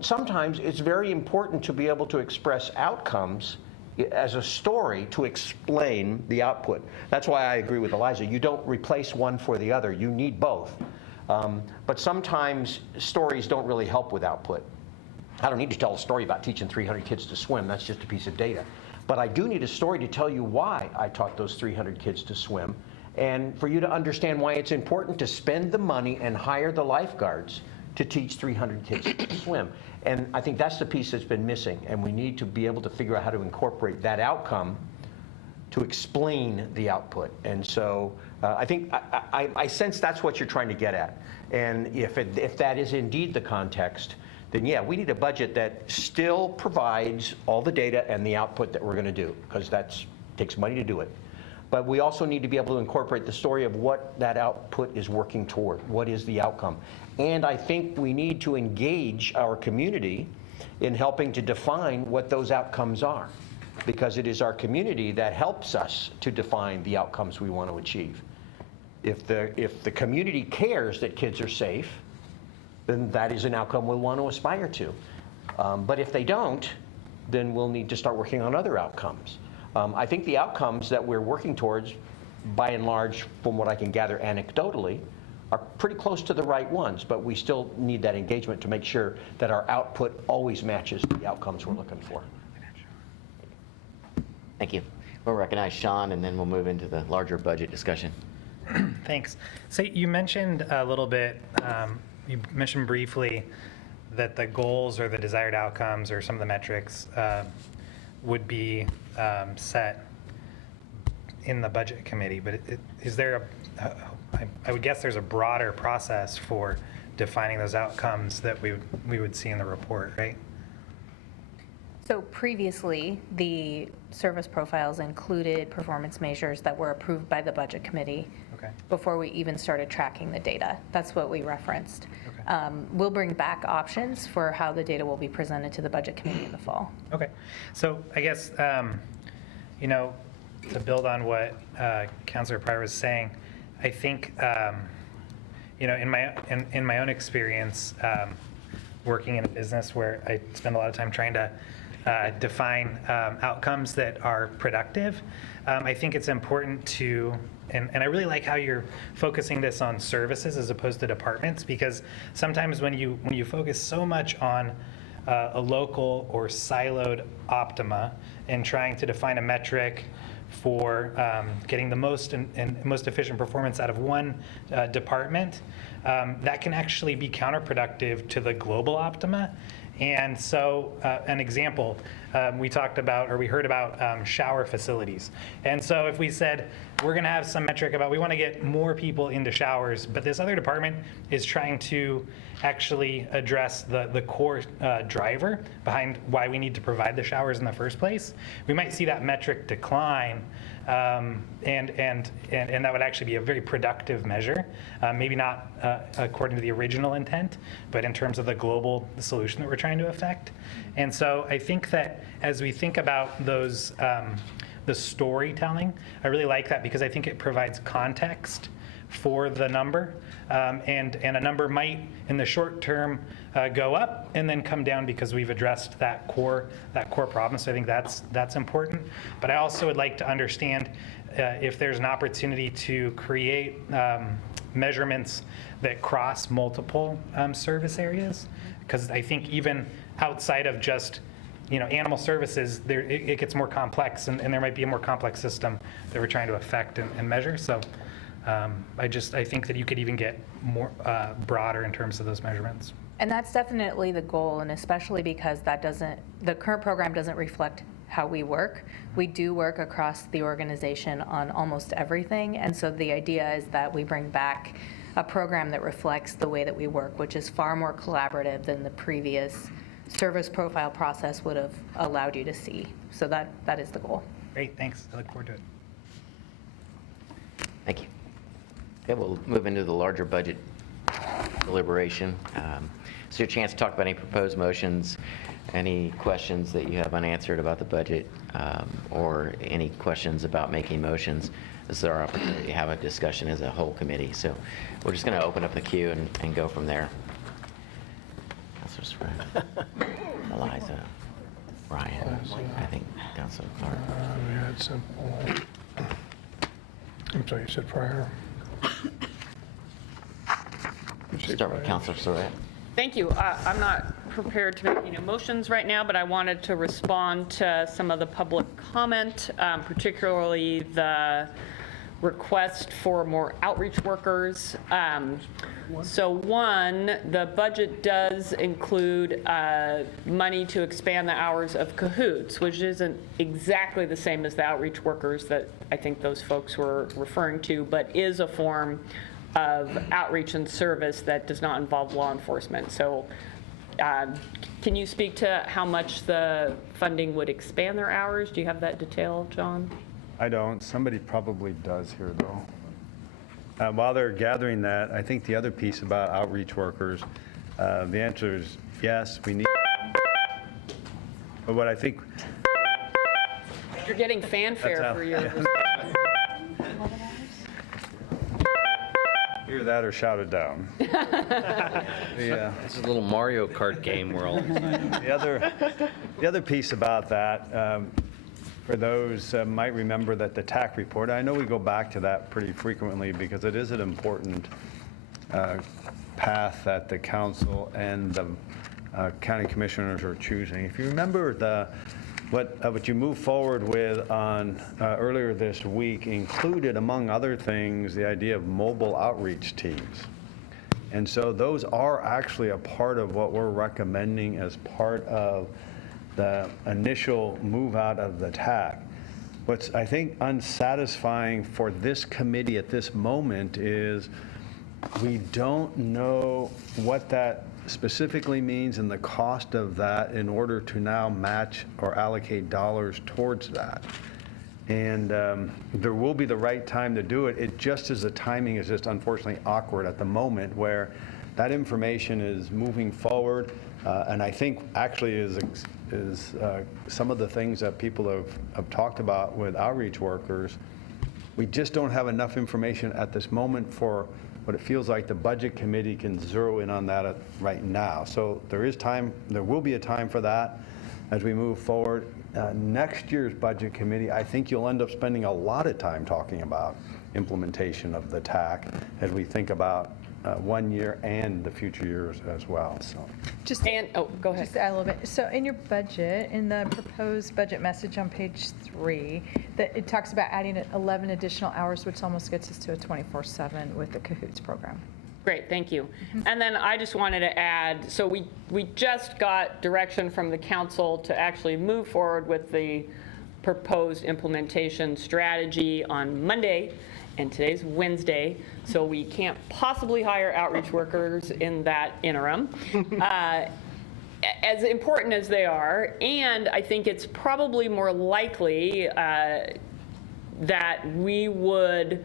sometimes it's very important to be able to express outcomes as a story to explain the output. That's why I agree with Eliza. You don't replace one for the other. You need both. But sometimes stories don't really help with output. I don't need to tell a story about teaching 300 kids to swim. That's just a piece of data. But I do need a story to tell you why I taught those 300 kids to swim, and for you to understand why it's important to spend the money and hire the lifeguards to teach 300 kids to swim. And I think that's the piece that's been missing, and we need to be able to figure out how to incorporate that outcome to explain the output. And so I think I sense that's what you're trying to get at. And if that is indeed the context, then yeah, we need a budget that still provides all the data and the output that we're going to do, because that takes money to do it. But we also need to be able to incorporate the story of what that output is working toward. What is the outcome? And I think we need to engage our community in helping to define what those outcomes are, because it is our community that helps us to define the outcomes we want to achieve. If the community cares that kids are safe, then that is an outcome we'll want to aspire to. But if they don't, then we'll need to start working on other outcomes. I think the outcomes that we're working towards, by and large, from what I can gather anecdotally, are pretty close to the right ones, but we still need that engagement to make sure that our output always matches the outcomes we're looking for. Thank you. We'll recognize Sean, and then we'll move into the larger budget discussion. Thanks. So you mentioned a little bit, you mentioned briefly that the goals or the desired outcomes or some of the metrics would be set in the budget committee, but is there I would guess there's a broader process for defining those outcomes that we would see in the report, right? So previously, the service profiles included performance measures that were approved by the budget committee before we even started tracking the data. That's what we referenced. We'll bring back options for how the data will be presented to the budget committee in the fall. Okay. So I guess, to build on what Councilor Pryor was saying, I think, in my own experience, working in a business where I spend a lot of time trying to define outcomes that are productive, I think it's important to, and I really like how you're focusing this on services as opposed to departments, because sometimes when you focus so much on a local or siloed optima and trying to define a metric for getting the most and most efficient performance out of one department, that can actually be counterproductive to the global optima. And so an example, we heard about shower facilities. And so if we said, we're gonna have some metric about we wanna get more people into showers, but this other department is trying to actually address the core driver behind why we need to provide the showers in the first place, we might see that metric decline, and that would actually be a very productive measure. Maybe not according to the original intent, but in terms of the global solution that we're trying to affect. And so I think that as we think about those, the storytelling, I really like that because I think it provides context for the number, and a number might in the short term go up and then come down because we've addressed that core problem. So I think that's important. But I also would like to understand if there's an opportunity to create measurements that cross multiple service areas, because I think even outside of just animal services, it gets more complex, and there might be a more complex system that we're trying to affect and measure. So I think that you could even get more broader in terms of those measurements. And that's definitely the goal, and especially because the current program doesn't reflect how we work. We do work across the organization on almost everything, and so the idea is that we bring back a program that reflects the way that we work, which is far more collaborative than the previous service profile process would have allowed you to see. So that is the goal. Great, thanks. I look forward to it. Thank you. Okay, we'll move into the larger budget deliberation. It's your chance to talk about any proposed motions, any questions that you have unanswered about the budget, or any questions about making motions. This is our opportunity to have a discussion as a whole committee. So we're just going to open up the queue and go from there. Councilor Spread, Eliza, Ryan, I think Councilor Clark. We had Simple. I'm sorry, you said Pryor. Start with Councilor Surratt. Thank you. I'm not prepared to make any motions right now, but I wanted to respond to some of the public comment, particularly the request for more outreach workers. So one, the budget does include money to expand the hours of Cahoots, which isn't exactly the same as the outreach workers that I think those folks were referring to, but is a form of outreach and service that does not involve law enforcement. So can you speak to how much the funding would expand their hours? Do you have that detail, John? I don't. Somebody probably does here, though. While they're gathering that, I think the other piece about outreach workers, the answer is yes, we need. But what I think. You're getting fanfare for your. Either that or shout it down. Yeah. It's a little Mario Kart game world. The other piece about that, for those might remember that the TAC report, I know we go back to that pretty frequently because it is an important path that the council and the county commissioners are choosing. If you remember what you moved forward with on earlier this week included, among other things, the idea of mobile outreach teams. And so those are actually a part of what we're recommending as part of the initial move out of the TAC. What's, I think, unsatisfying for this committee at this moment is we don't know what that specifically means and the cost of that in order to now match or allocate dollars towards that. And there will be the right time to do it. It just is, the timing is just unfortunately awkward at the moment where that information is moving forward. And I think actually is some of the things that people have talked about with outreach workers. We just don't have enough information at this moment for what it feels like the budget committee can zero in on that right now. So there is time, there will be a time for that as we move forward. Next year's budget committee, I think you'll end up spending a lot of time talking about implementation of the TAC as we think about 1 year and the future years as well. So. Go ahead. Just to add a little bit. So in your budget, in the proposed budget message on page 3, that it talks about adding 11 additional hours, which almost gets us to a 24/7 with the Cahoots program. Great, thank you. And then I just wanted to add, so we just got direction from the council to actually move forward with the proposed implementation strategy on Monday, and today's Wednesday, so we can't possibly hire outreach workers in that interim. As important as they are, and I think it's probably more likely that we would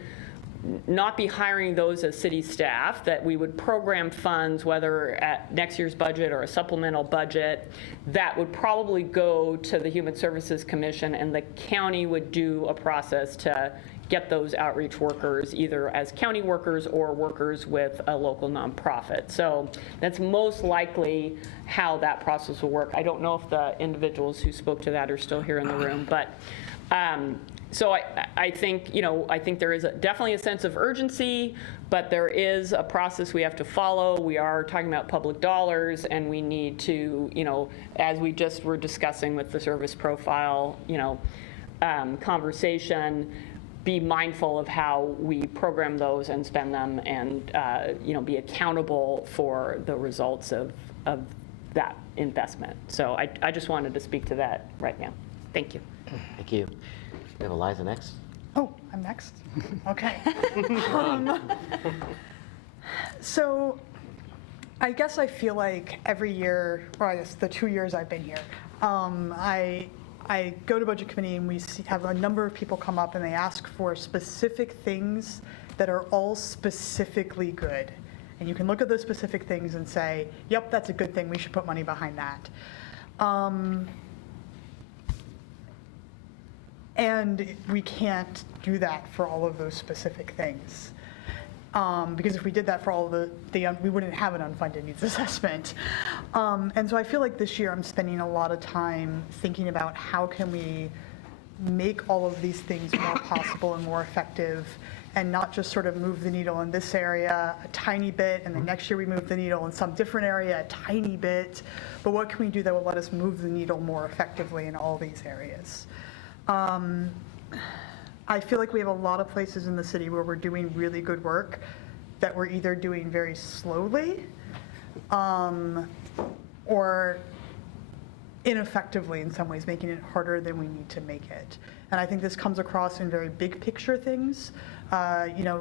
not be hiring those as city staff, that we would program funds, whether at next year's budget or a supplemental budget, that would probably go to the Human Services Commission, and the county would do a process to get those outreach workers either as county workers or workers with a local nonprofit. So that's most likely how that process will work. I don't know if the individuals who spoke to that are still here in the room, but so I think, I think there is definitely a sense of urgency, but there is a process we have to follow. We are talking about public dollars, and we need to, as we just were discussing with the service profile, conversation, be mindful of how we program those and spend them, and be accountable for the results of that investment. So I just wanted to speak to that right now. Thank you. Thank you. We have Eliza next. Oh, I'm next? Okay. So I guess I feel like every year, or I guess the 2 years I've been here, I go to Budget Committee and we have a number of people come up and they ask for specific things that are all specifically good. And you can look at those specific things and say, yep, that's a good thing, we should put money behind that. And we can't do that for all of those specific things. Because if we did that for all of we wouldn't have an unfunded needs assessment. And so I feel like this year I'm spending a lot of time thinking about how can we make all of these things more possible and more effective, and not just sort of move the needle in this area a tiny bit, and then next year we move the needle in some different area a tiny bit, but what can we do that will let us move the needle more effectively in all these areas? I feel like we have a lot of places in the city where we're doing really good work that we're either doing very slowly or ineffectively in some ways, making it harder than we need to make it. And I think this comes across in very big picture things.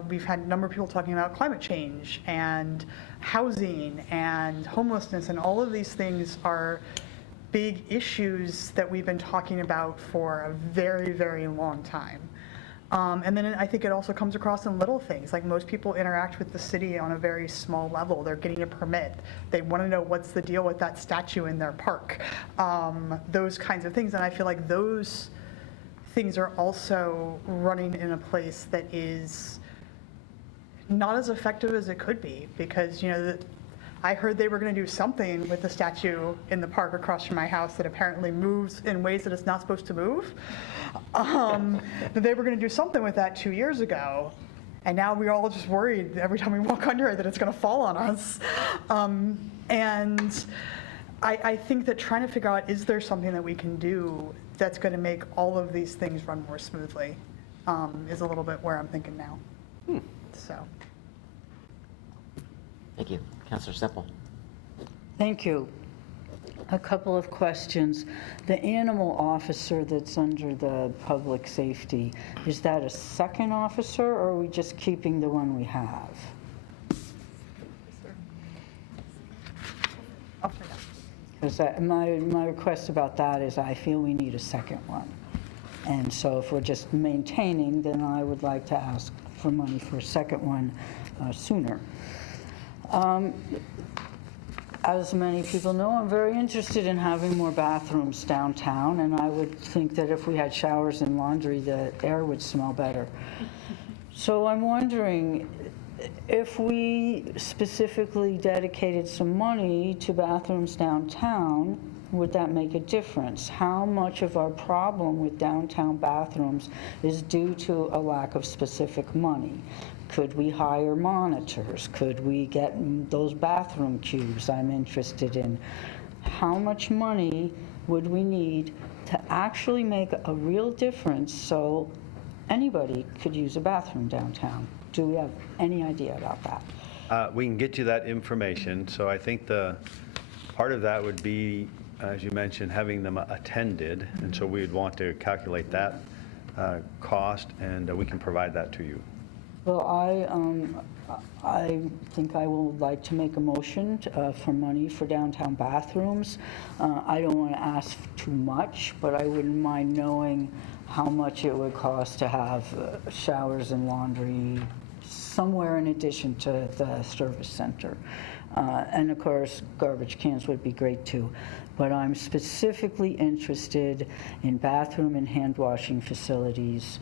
We've had a number of people talking about climate change and housing and homelessness, and all of these things are big issues that we've been talking about for a very, very long time. And then I think it also comes across in little things, like most people interact with the city on a very small level. They're getting a permit. They want to know what's the deal with that statue in their park, those kinds of things. And I feel like those things are also running in a place that is not as effective as it could be, because, I heard they were going to do something with the statue in the park across from my house that apparently moves in ways that it's not supposed to move. That they were going to do something with that 2 years ago, and now we're all just worried every time we walk under it that it's going to fall on us. And I think that trying to figure out, is there something that we can do that's going to make all of these things run more smoothly, is a little bit where I'm thinking now. So. Thank you. Councilor Semple. Thank you. A couple of questions. The animal officer that's under the public safety, is that a second officer, or are we just keeping the one we have? Because my request about that is I feel we need a second one. And so if we're just maintaining, then I would like to ask for money for a second one sooner. As many people know, I'm very interested in having more bathrooms downtown, and I would think that if we had showers and laundry, the air would smell better. So I'm wondering, if we specifically dedicated some money to bathrooms downtown, would that make a difference? How much of our problem with downtown bathrooms is due to a lack of specific money? Could we hire monitors? Could we get those bathroom cubes I'm interested in? How much money would we need to actually make a real difference so anybody could use a bathroom downtown? Do we have any idea about that? We can get you that information. So I think the part of that would be, as you mentioned, having them attended. And so we would want to calculate that cost, and we can provide that to you. Well, I think I would like to make a motion for money for downtown bathrooms. I don't want to ask too much, but I wouldn't mind knowing how much it would cost to have showers and laundry somewhere in addition to the service center. And of course, garbage cans would be great too. But I'm specifically interested in bathroom and hand washing facilities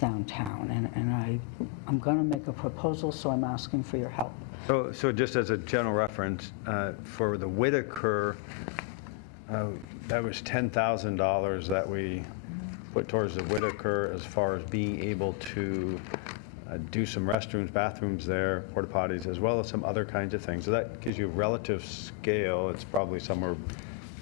downtown, and I'm going to make a proposal, so I'm asking for your help. So just as a general reference, for the Whitaker, that was $10,000 that we put towards the Whitaker as far as being able to do some restrooms, bathrooms there, porta potties, as well as some other kinds of things. So that gives you a relative scale. It's probably somewhere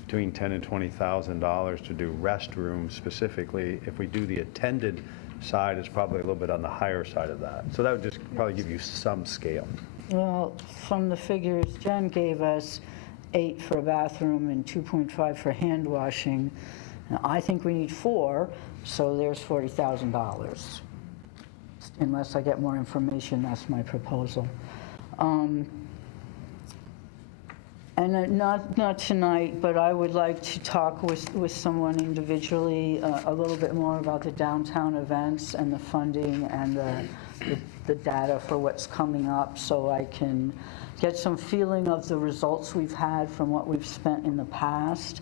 between $10,000 and $20,000 to do restrooms specifically. If we do the attended side is probably a little bit on the higher side of that. So that would just probably give you some scale. Well, from the figures Jen gave us, 8 for a bathroom and 2.5 for hand washing. Now, I think we need 4, so there's $40,000. Unless I get more information, that's my proposal. And not tonight, but I would like to talk with someone individually a little bit more about the downtown events and the funding and the data for what's coming up, so I can get some feeling of the results we've had from what we've spent in the past,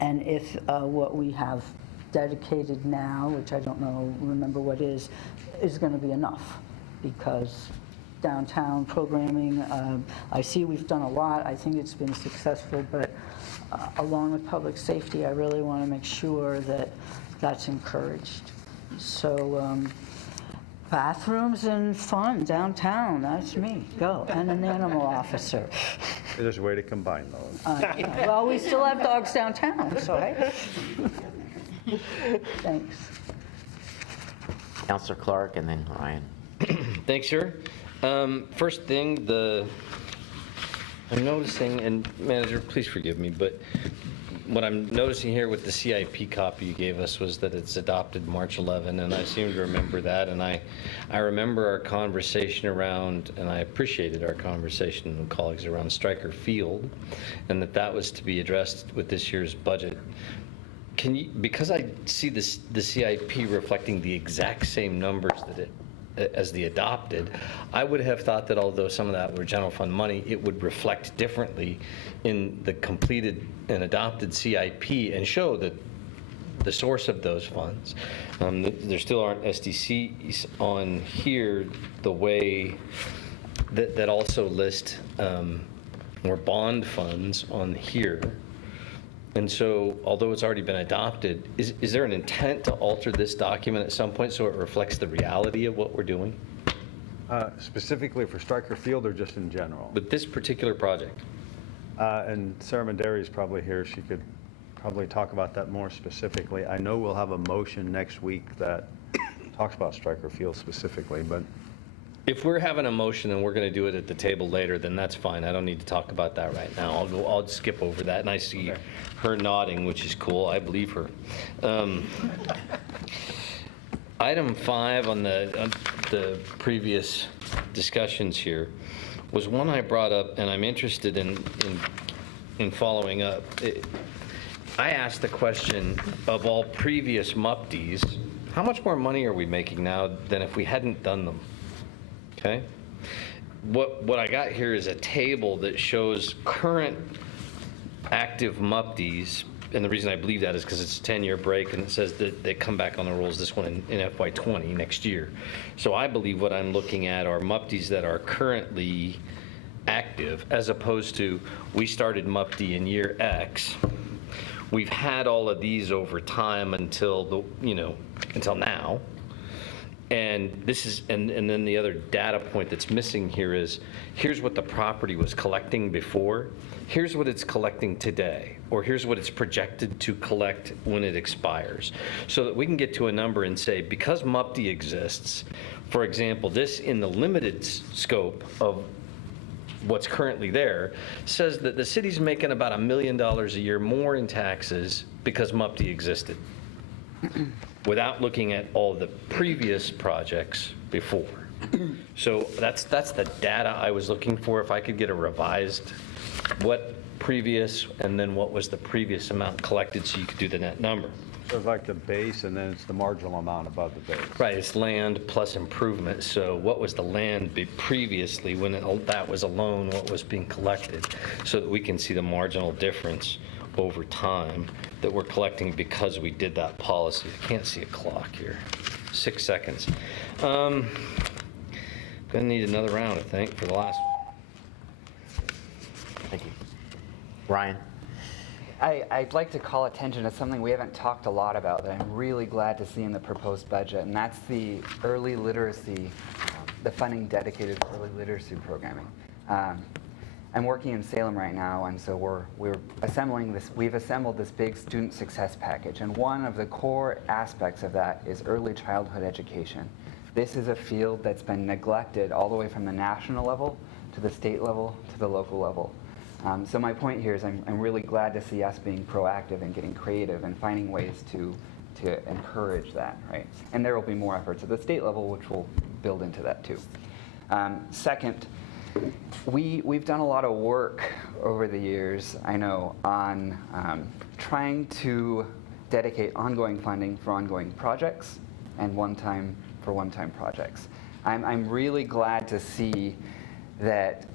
and if what we have dedicated now, which I don't remember what is going to be enough, because downtown programming, I see we've done a lot. I think it's been successful, but along with public safety, I really want to make sure that that's encouraged. So bathrooms and fun downtown, that's me, go, and an animal officer. There's a way to combine those. Well, we still have dogs downtown, so hey. Thanks. Councilor Clark and then Ryan. Thanks, sir. First thing, I'm noticing, and manager, please forgive me, but what I'm noticing here with the CIP copy you gave us was that it's adopted March 11, and I seem to remember that, and I remember our conversation around, and I appreciated our conversation with colleagues around Stryker Field, and that was to be addressed with this year's budget. Can you, because I see the CIP reflecting the exact same numbers as the adopted, I would have thought that although some of that were general fund money, it would reflect differently in the completed and adopted CIP and show that the source of those funds. There still aren't SDCs on here the way that also list more bond funds on here. And so, although it's already been adopted, is there an intent to alter this document at some point so it reflects the reality of what we're doing? Specifically for Stryker Field or just in general? With this particular project? And Sarah Manderi is probably here. She could probably talk about that more specifically. I know we'll have a motion next week that talks about Stryker Field specifically, but If we're having a motion and we're going to do it at the table later, then that's fine. I don't need to talk about that right now. I'll skip over that, and I see her nodding, which is cool. I believe her. Item 5 on the previous discussions here was one I brought up, and I'm interested in following up. I asked the question of all previous MUPDs, how much more money are we making now than if we hadn't done them? Okay. What I got here is a table that shows current active MUPDs, and the reason I believe that is because it's a 10-year break, and it says that they come back on the rolls this one in FY20 next year. So I believe what I'm looking at are MUPDs that are currently active, as opposed to we started MUPD in year X. We've had all of these over time until until now. And this is, and then the other data point that's missing here is, here's what the property was collecting before, here's what it's collecting today, or here's what it's projected to collect when it expires. So that we can get to a number and say, because MUPD exists, for example, this in the limited scope of what's currently there, says that the city's making about $1 million a year more in taxes because MUPD existed, without looking at all the previous projects before. So that's the data I was looking for. If I could get a revised, what previous, and then what was the previous amount collected, so you could do the net number. So it's like the base, and then it's the marginal amount above the base. Right, it's land plus improvement. So what was the land previously when that was alone, what was being collected, so that we can see the marginal difference over time that we're collecting because we did that policy. I can't see a clock here. 6 seconds. Gonna need another round, I think, for the last one. Thank you. Ryan? I'd like to call attention to something we haven't talked a lot about that I'm really glad to see in the proposed budget, and that's the early literacy, the funding dedicated to early literacy programming. I'm working in Salem right now, and so we're assembling this. We've assembled this big student success package, and one of the core aspects of that is early childhood education. This is a field that's been neglected all the way from the national level to the state level to the local level. So my point here is I'm really glad to see us being proactive and getting creative and finding ways to encourage that, right? And there will be more efforts at the state level, which will build into that too. Second, we've done a lot of work over the years, I know, on trying to dedicate ongoing funding for ongoing projects and one-time projects. I'm really glad to see that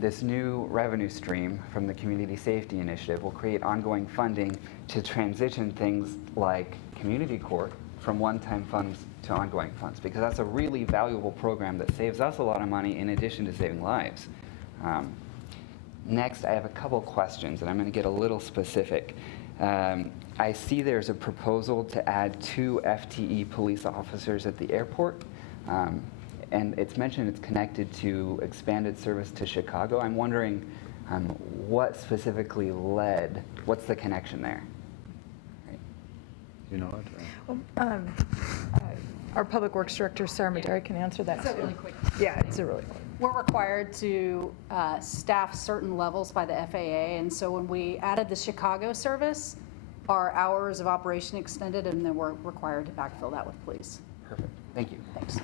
this new revenue stream from the Community Safety Initiative will create ongoing funding to transition things like community court from one-time funds to ongoing funds, because that's a really valuable program that saves us a lot of money in addition to saving lives. Next, I have a couple questions, and I'm going to get a little specific. I see there's a proposal to add 2 FTE police officers at the airport. And it's mentioned it's connected to expanded service to Chicago. I'm wondering what specifically led, what's the connection there? Right. You know it? Our Public Works Director, Sarah Madera, can answer that too. It's a really quick. Yeah, it's a really quick. We're required to staff certain levels by the FAA, and so when we added the Chicago service, our hours of operation extended, and then we're required to backfill that with police. Perfect. Thank you. Thanks.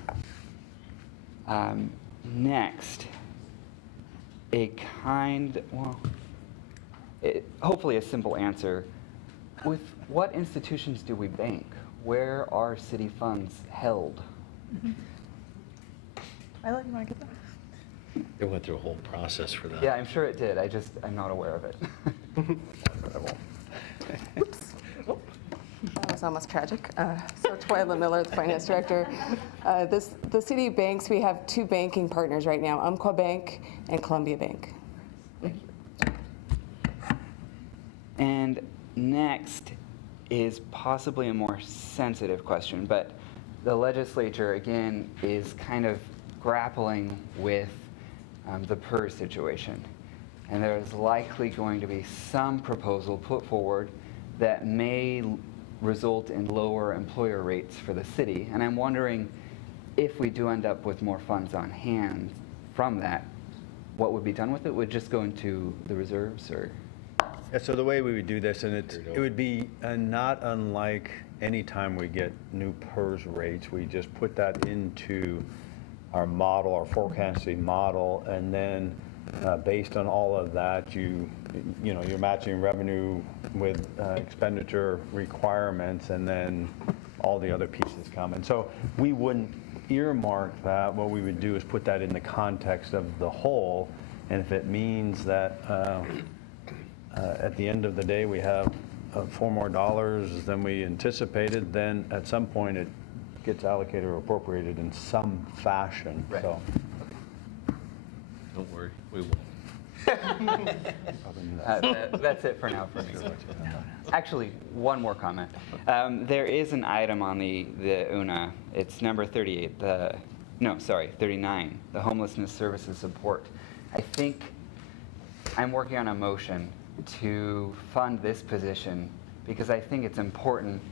Next, hopefully a simple answer. With what institutions do we bank? Where are city funds held? Isla, you want to get that? It went through a whole process for that. Yeah, I'm sure it did. I'm not aware of it. That was almost tragic. So Twyla Miller, the finance director. The city banks, we have 2 banking partners right now, Umpqua Bank and Columbia Bank. And next is possibly a more sensitive question, but the legislature, again, is kind of grappling with the PERS situation. And there is likely going to be some proposal put forward that may result in lower employer rates for the city. And I'm wondering if we do end up with more funds on hand from that, what would be done with it? Would it just go into the reserves, or? Yeah, so the way we would do this, and it would be not unlike any time we get new PERS rates, we just put that into our model, our forecasting model, and then based on all of that, you're matching revenue with expenditure requirements, and then all the other pieces come. And so we wouldn't earmark that. What we would do is put that in the context of the whole, and if it means that at the end of the day we have $4 more than we anticipated, then at some point it gets allocated or appropriated in some fashion. Right. So. Don't worry, we will. That's it for now for me. Actually, one more comment. There is an item on the UNA. It's number 38. 39. The Homelessness Services Support. I think I'm working on a motion to fund this position because I think it's important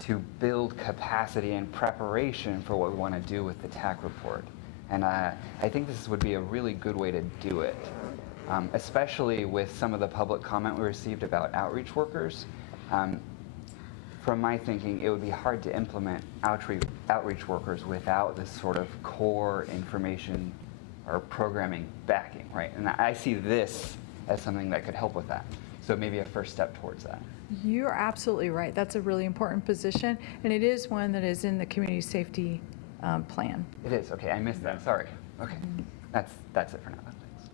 to build capacity and preparation for what we want to do with the TAC report. And I think this would be a really good way to do it, especially with some of the public comment we received about outreach workers. From my thinking, it would be hard to implement outreach workers without this sort of core information or programming backing, right? And I see this as something that could help with that. So maybe a first step towards that. You're absolutely right. That's a really important position, and it is one that is in the community safety plan. It is. Okay, I missed that. Sorry. Okay, that's it for now. Thanks.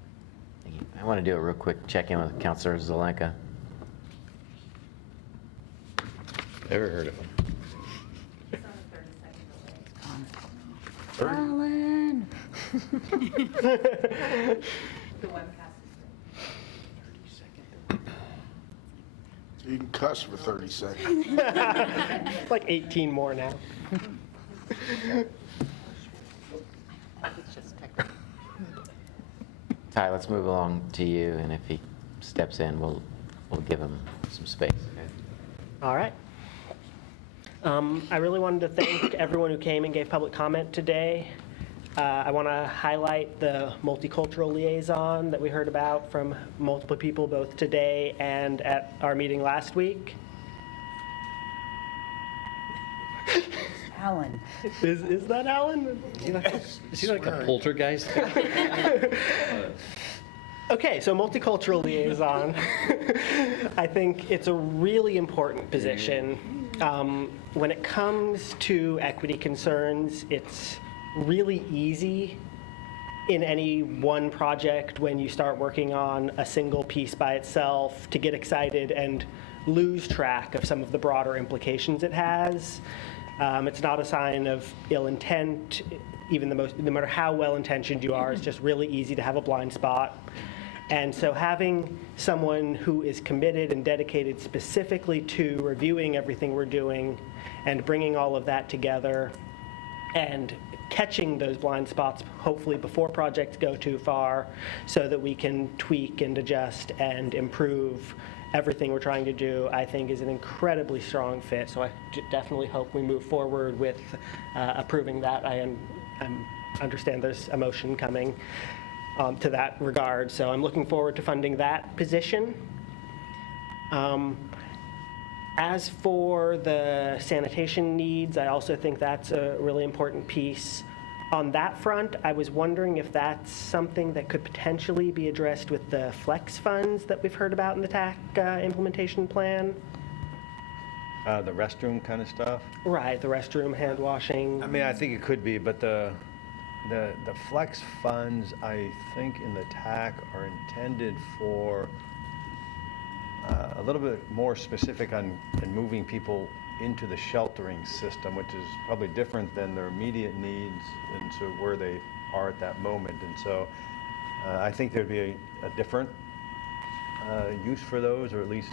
Thank you. I want to do a real quick check-in with Councilor Zelenka. Never heard of him. Alan! You can cuss for 30 seconds. Like 18 more now. Ty, let's move along to you, and if he steps in, we'll give him some space. All right. I really wanted to thank everyone who came and gave public comment today. I want to highlight the Multicultural Liaison that we heard about from multiple people both today and at our meeting last week. Alan. Is that Alan? Is he like a poltergeist? Okay, so Multicultural Liaison, I think it's a really important position. When it comes to equity concerns, it's really easy in any one project when you start working on a single piece by itself to get excited and lose track of some of the broader implications it has. It's not a sign of ill intent, no matter how well-intentioned you are, it's just really easy to have a blind spot. And so having someone who is committed and dedicated specifically to reviewing everything we're doing and bringing all of that together and catching those blind spots, hopefully before projects go too far, so that we can tweak and adjust and improve everything we're trying to do, I think is an incredibly strong fit. So I definitely hope we move forward with approving that. I understand there's a motion coming to that regard. So I'm looking forward to funding that position. As for the sanitation needs, I also think that's a really important piece. On that front, I was wondering if that's something that could potentially be addressed with the flex funds that we've heard about in the TAC implementation plan. The restroom kind of stuff? Right, the restroom, hand washing. I mean, I think it could be, but the flex funds, I think in the TAC are intended for a little bit more specific on moving people into the sheltering system, which is probably different than their immediate needs and so where they are at that moment. And so I think there'd be a different use for those, or at least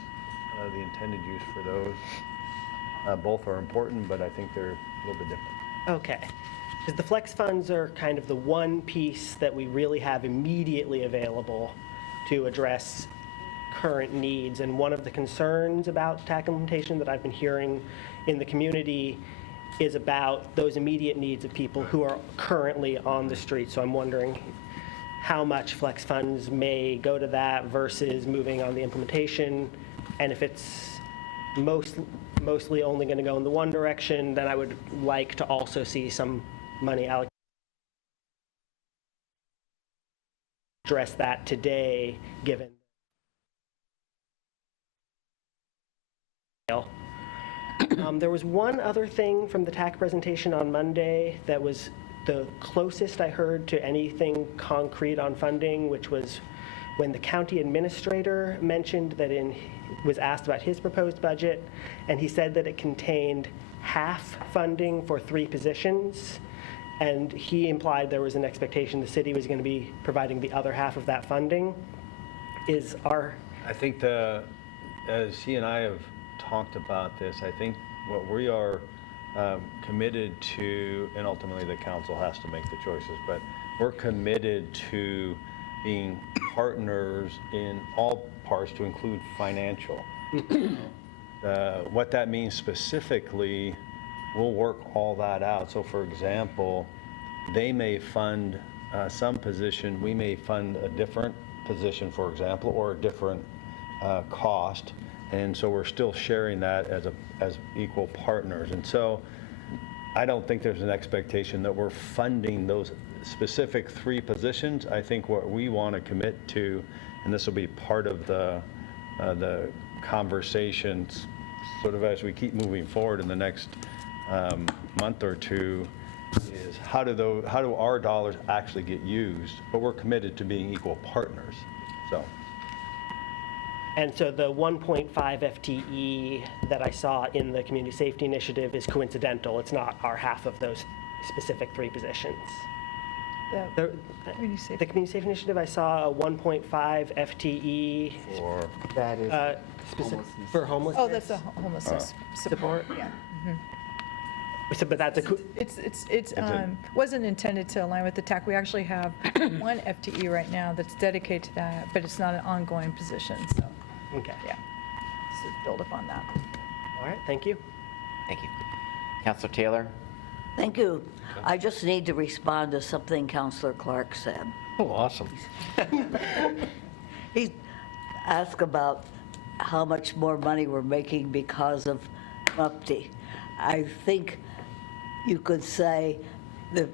the intended use for those. Both are important, but I think they're a little bit different. Okay. Because the flex funds are kind of the one piece that we really have immediately available to address current needs. And one of the concerns about TAC implementation that I've been hearing in the community is about those immediate needs of people who are currently on the street. So I'm wondering how much flex funds may go to that versus moving on the implementation. And if it's mostly only going to go in the one direction, then I would like to also see some money allocated to address that today, given there was one other thing from the TAC presentation on Monday that was the closest I heard to anything concrete on funding, which was when the county administrator mentioned that was asked about his proposed budget, and he said that it contained half funding for 3 positions, and he implied there was an expectation the city was going to be providing the other half of that funding. I think as he and I have talked about this, I think what we are committed to, and ultimately the council has to make the choices, but we're committed to being partners in all parts, to include financial. What that means specifically, we'll work all that out. So for example, they may fund some position, we may fund a different position, for example, or a different cost. And so we're still sharing that as equal partners. And so I don't think there's an expectation that we're funding those specific 3 positions. I think what we want to commit to, and this will be part of the conversations sort of as we keep moving forward in the next month or 2, is how do our dollars actually get used? But we're committed to being equal partners. And so the 1.5 FTE that I saw in the community safety initiative is coincidental. It's not our half of those specific 3 positions. The community safety initiative, I saw a 1.5 FTE for that is specific for homelessness. Oh, that's a homelessness support. Yeah. But that's a, It's wasn't intended to align with the TAC. We actually have one FTE right now that's dedicated to that, but it's not an ongoing position, so. okay. Yeah, so build upon that. All right, thank you. Thank you. Councilor Taylor? Thank you. I just need to respond to something Councilor Clark said. Oh, awesome. He asked about how much more money we're making because of MUPTI. I think you could say the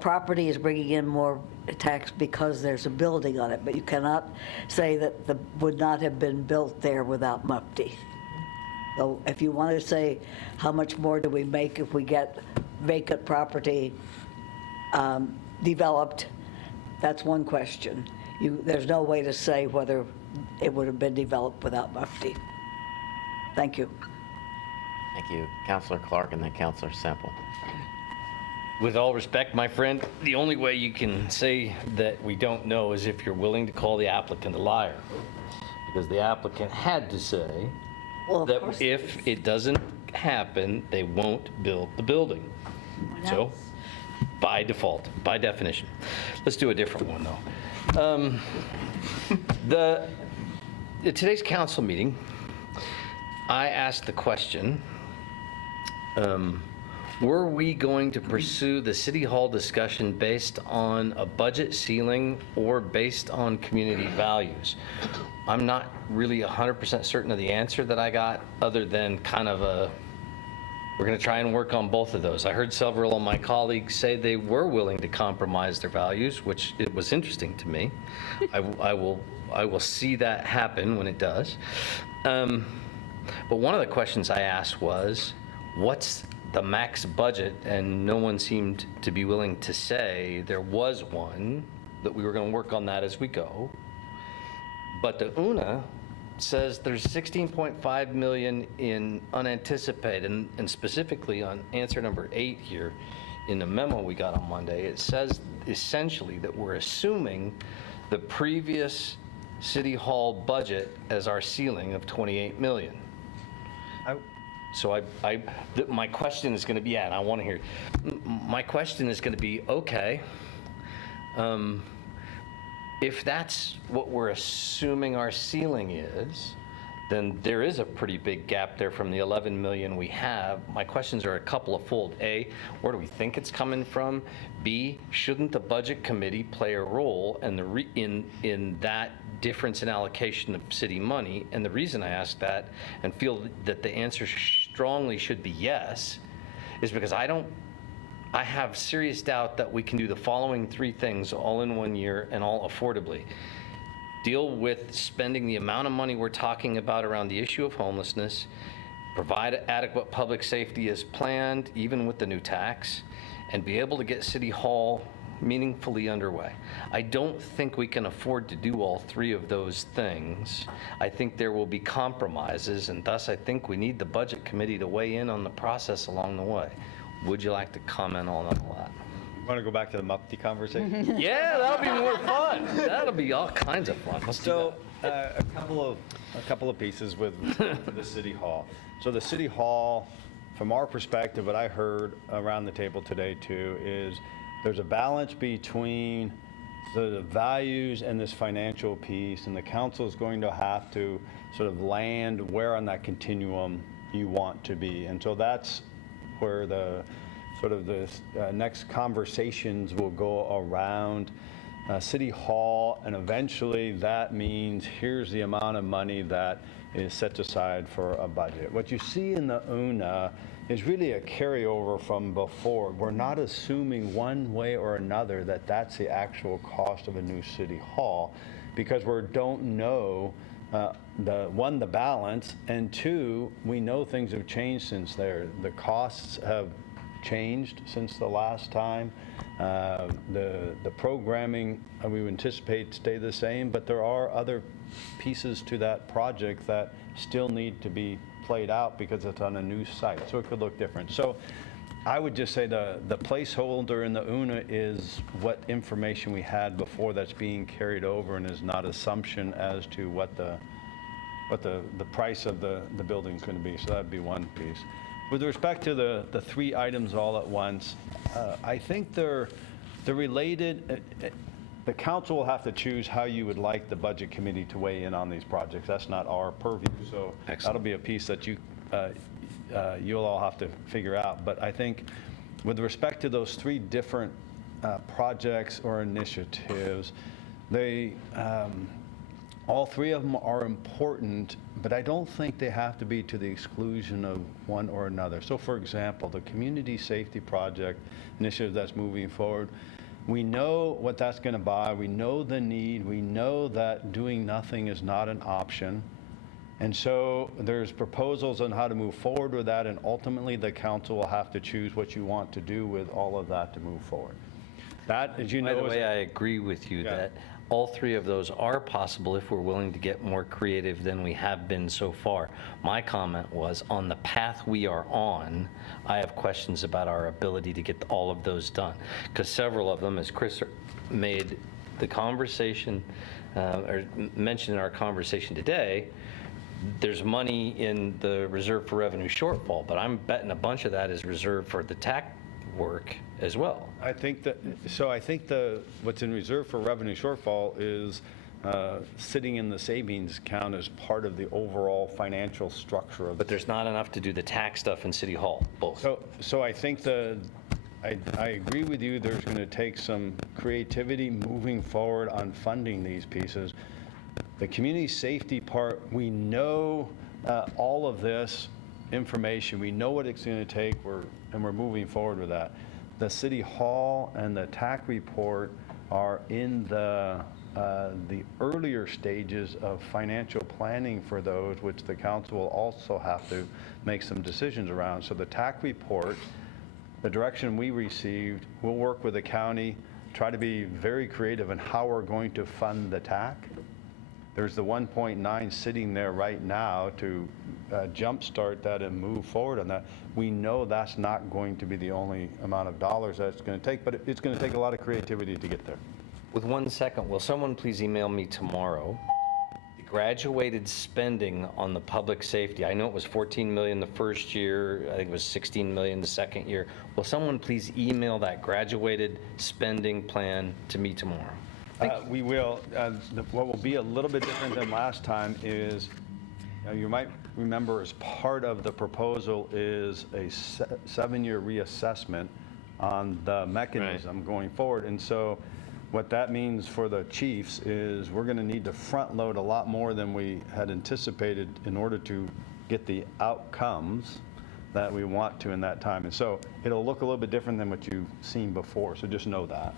property is bringing in more tax because there's a building on it, but you cannot say that the would not have been built there without MUPTI. So if you want to say how much more do we make if we get vacant property developed, that's one question. There's no way to say whether it would have been developed without MUPTI. Thank you. Thank you. Councilor Clark and then Councilor Semple. With all respect, my friend, the only way you can say that we don't know is if you're willing to call the applicant a liar. Because the applicant had to say that if it doesn't happen, they won't build the building. So, by default, by definition. Let's do a different one, though. At today's council meeting, I asked the question, were we going to pursue the City Hall discussion based on a budget ceiling or based on community values? I'm not really 100% certain of the answer that I got, other than kind of we're going to try and work on both of those. I heard several of my colleagues say they were willing to compromise their values, which it was interesting to me. I will see that happen when it does. But one of the questions I asked was, what's the max budget? And no one seemed to be willing to say there was one, that we were going to work on that as we go. But the UNA says there's 16.5 million in unanticipated, and specifically on answer number 8 here in the memo we got on Monday, it says essentially that we're assuming the previous City Hall budget as our ceiling of 28 million. So my question is going to be, and I want to hear, my question is going to be, okay, if that's what we're assuming our ceiling is, then there is a pretty big gap there from the 11 million we have. My questions are a couple of fold. A, where do we think it's coming from? B, shouldn't the budget committee play a role in that difference in allocation of city money? And the reason I ask that and feel that the answer strongly should be yes is because I have serious doubt that we can do the following 3 things all in 1 year and all affordably. Deal with spending the amount of money we're talking about around the issue of homelessness, provide adequate public safety as planned, even with the new tax, and be able to get City Hall meaningfully underway. I don't think we can afford to do all 3 of those things. I think there will be compromises, and thus I think we need the budget committee to weigh in on the process along the way. Would you like to comment on all that? Want to go back to the MUPTI conversation? Yeah, that'll be more fun. That'll be all kinds of fun. Let's do that. A couple of pieces with the City Hall. So the City Hall, from our perspective, what I heard around the table today too, is there's a balance between the values and this financial piece, and the council is going to have to sort of land where on that continuum you want to be. And so that's where the sort of the next conversations will go around City Hall, and eventually that means here's the amount of money that is set aside for a budget. What you see in the UNA is really a carryover from before. We're not assuming one way or another that that's the actual cost of a new City Hall, because we don't know the balance, and 2, we know things have changed since there. The costs have changed since the last time. The programming we anticipate stay the same, but there are other pieces to that project that still need to be played out because it's on a new site, so it could look different. So I would just say the placeholder in the UNA is what information we had before that's being carried over, and is not assumption as to what the price of the building's going to be. So that'd be one piece. With respect to the three items all at once, I think they're related. The council will have to choose how you would like the budget committee to weigh in on these projects. That's not our purview, so that'll be a piece that you'll all have to figure out. But I think with respect to those three different projects or initiatives, they all three of them are important, but I don't think they have to be to the exclusion of one or another. So for example, the community safety project initiative that's moving forward, we know what that's going to buy, we know the need, we know that doing nothing is not an option. And so there's proposals on how to move forward with that, and ultimately the council will have to choose what you want to do with all of that to move forward. That, as you know, By the way, I agree with you that all three of those are possible if we're willing to get more creative than we have been so far. My comment was, on the path we are on, I have questions about our ability to get all of those done. Because several of them, as Chris made the conversation, or mentioned in our conversation today, there's money in the reserve for revenue shortfall, but I'm betting a bunch of that is reserved for the TAC work as well. I think that, what's in reserve for revenue shortfall is sitting in the savings account as part of the overall financial structure of. But there's not enough to do the tax stuff in City Hall, both. So I think I agree with you, there's going to take some creativity moving forward on funding these pieces. The community safety part, we know all of this information, we know what it's going to take, and we're moving forward with that. The City Hall and the TAC report are in the earlier stages of financial planning for those, which the council will also have to make some decisions around. So the TAC report, the direction we received, we'll work with the county, try to be very creative in how we're going to fund the TAC. There's the 1.9 sitting there right now to jumpstart that and move forward on that. We know that's not going to be the only amount of dollars that's going to take, but it's going to take a lot of creativity to get there. With 1 second, will someone please email me tomorrow the graduated spending on the public safety? I know it was 14 million the first year, I think it was 16 million the second year. Will someone please email that graduated spending plan to me tomorrow? We will. What will be a little bit different than last time is, you might remember, as part of the proposal is a 7-year reassessment on the mechanism going forward. And so what that means for the chiefs is we're going to need to front load a lot more than we had anticipated in order to get the outcomes that we want to in that time. And so it'll look a little bit different than what you've seen before. So just know that.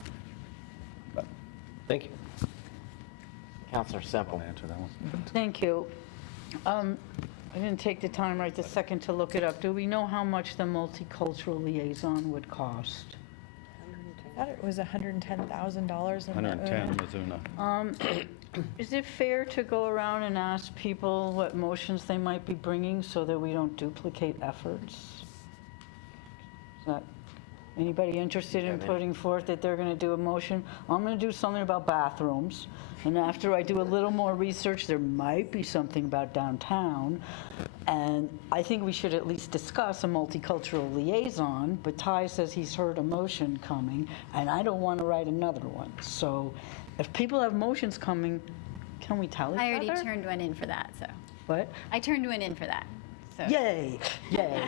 Thank you. Councilor Semple. Answer that one. Thank you. I didn't take the time right this second to look it up. Do we know how much the multicultural liaison would cost? I thought it was $110,000. 110, Mizuna. Is it fair to go around and ask people what motions they might be bringing so that we don't duplicate efforts? Is that anybody interested in putting forth that they're going to do a motion? I'm going to do something about bathrooms, and after I do a little more research, there might be something about downtown, and I think we should at least discuss a multicultural liaison, but Ty says he's heard a motion coming, and I don't want to write another one. So if people have motions coming, can we tell each other? I already turned one in for that, so. What? I turned one in for that. So. Yay, yay.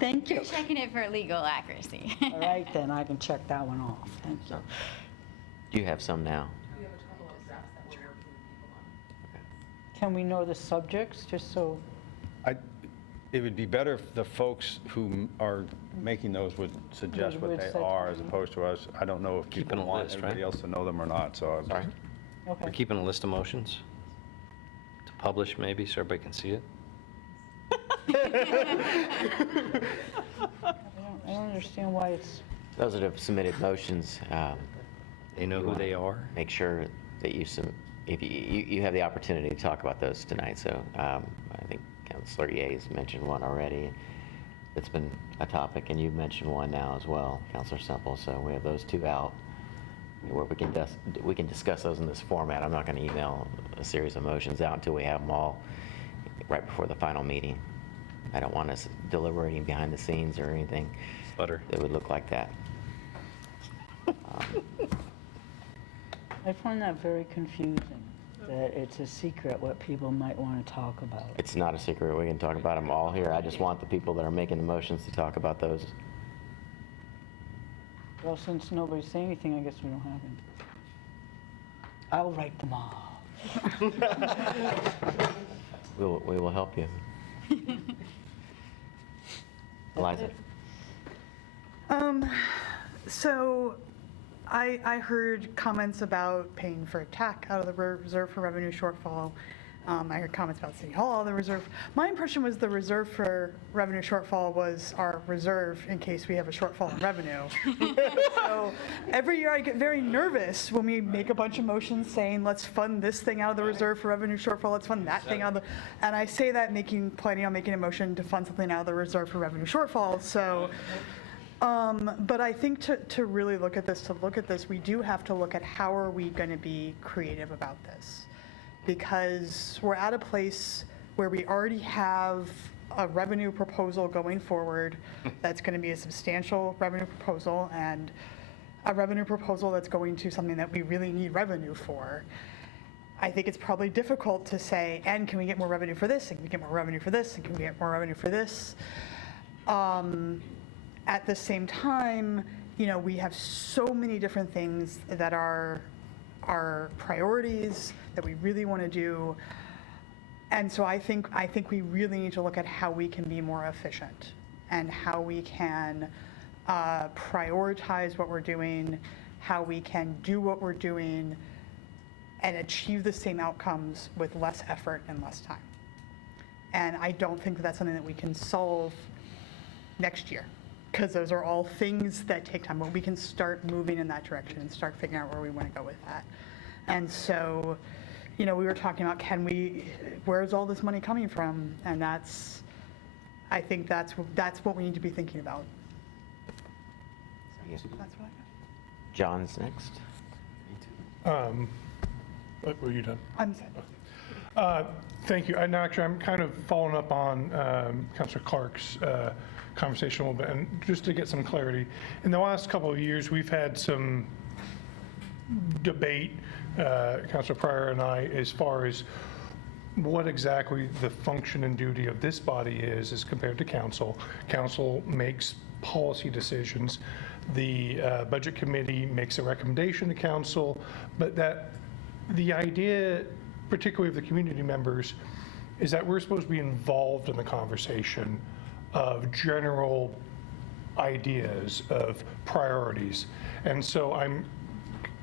Thank you. You're checking it for legal accuracy. All right, then I can check that one off. Thank you. You have some now. Can we know the subjects, just so? It would be better if the folks who are making those would suggest what they are as opposed to us. I don't know if people want everybody else to know them or not, so. Sorry? Okay. We're keeping a list of motions to publish maybe so everybody can see it. I don't understand why it's. Those that have submitted motions, they know who they are. Make sure that if you have the opportunity to talk about those tonight. So I think Councilor Ye's mentioned one already. It's been a topic, and you've mentioned one now as well, Councilor Semple. So we have those two out where we can discuss those in this format. I'm not going to email a series of motions out until we have them all right before the final meeting. I don't want us deliberating behind the scenes or anything that would look like that. I find that very confusing, that it's a secret what people might want to talk about. It's not a secret. We can talk about them all here. I just want the people that are making the motions to talk about those. Well, since nobody's saying anything, I guess we don't have any. I'll write them all. We will help you. Eliza. So I heard comments about paying for TAC out of the reserve for revenue shortfall. I heard comments about City Hall out of the reserve. My impression was the reserve for revenue shortfall was our reserve in case we have a shortfall in revenue. So every year I get very nervous when we make a bunch of motions saying, let's fund this thing out of the reserve for revenue shortfall, let's fund that thing out of the, and I say that planning on making a motion to fund something out of the reserve for revenue shortfall. So, but I think to really look at this, we do have to look at how are we going to be creative about this. Because we're at a place where we already have a revenue proposal going forward that's going to be a substantial revenue proposal, and a revenue proposal that's going to something that we really need revenue for. I think it's probably difficult to say, and can we get more revenue for this, and can we get more revenue for this, and can we get more revenue for this? At the same time, we have so many different things that are our priorities that we really want to do. And so I think we really need to look at how we can be more efficient and how we can prioritize what we're doing, how we can do what we're doing and achieve the same outcomes with less effort and less time. And I don't think that's something that we can solve next year, because those are all things that take time, but we can start moving in that direction and start figuring out where we want to go with that. And so, we were talking about, where's all this money coming from? And I think that's what we need to be thinking about. So, that's what I got. John's next. Were you done? I'm set. Thank you. And actually, I'm kind of following up on Councilor Clark's conversation a little bit, and just to get some clarity. In the last couple of years, we've had some debate, Councilor Pryor and I, as far as what exactly the function and duty of this body is as compared to council. Council makes policy decisions. The Budget Committee makes a recommendation to council, but that the idea, particularly of the community members, is that we're supposed to be involved in the conversation of general ideas, of priorities. And so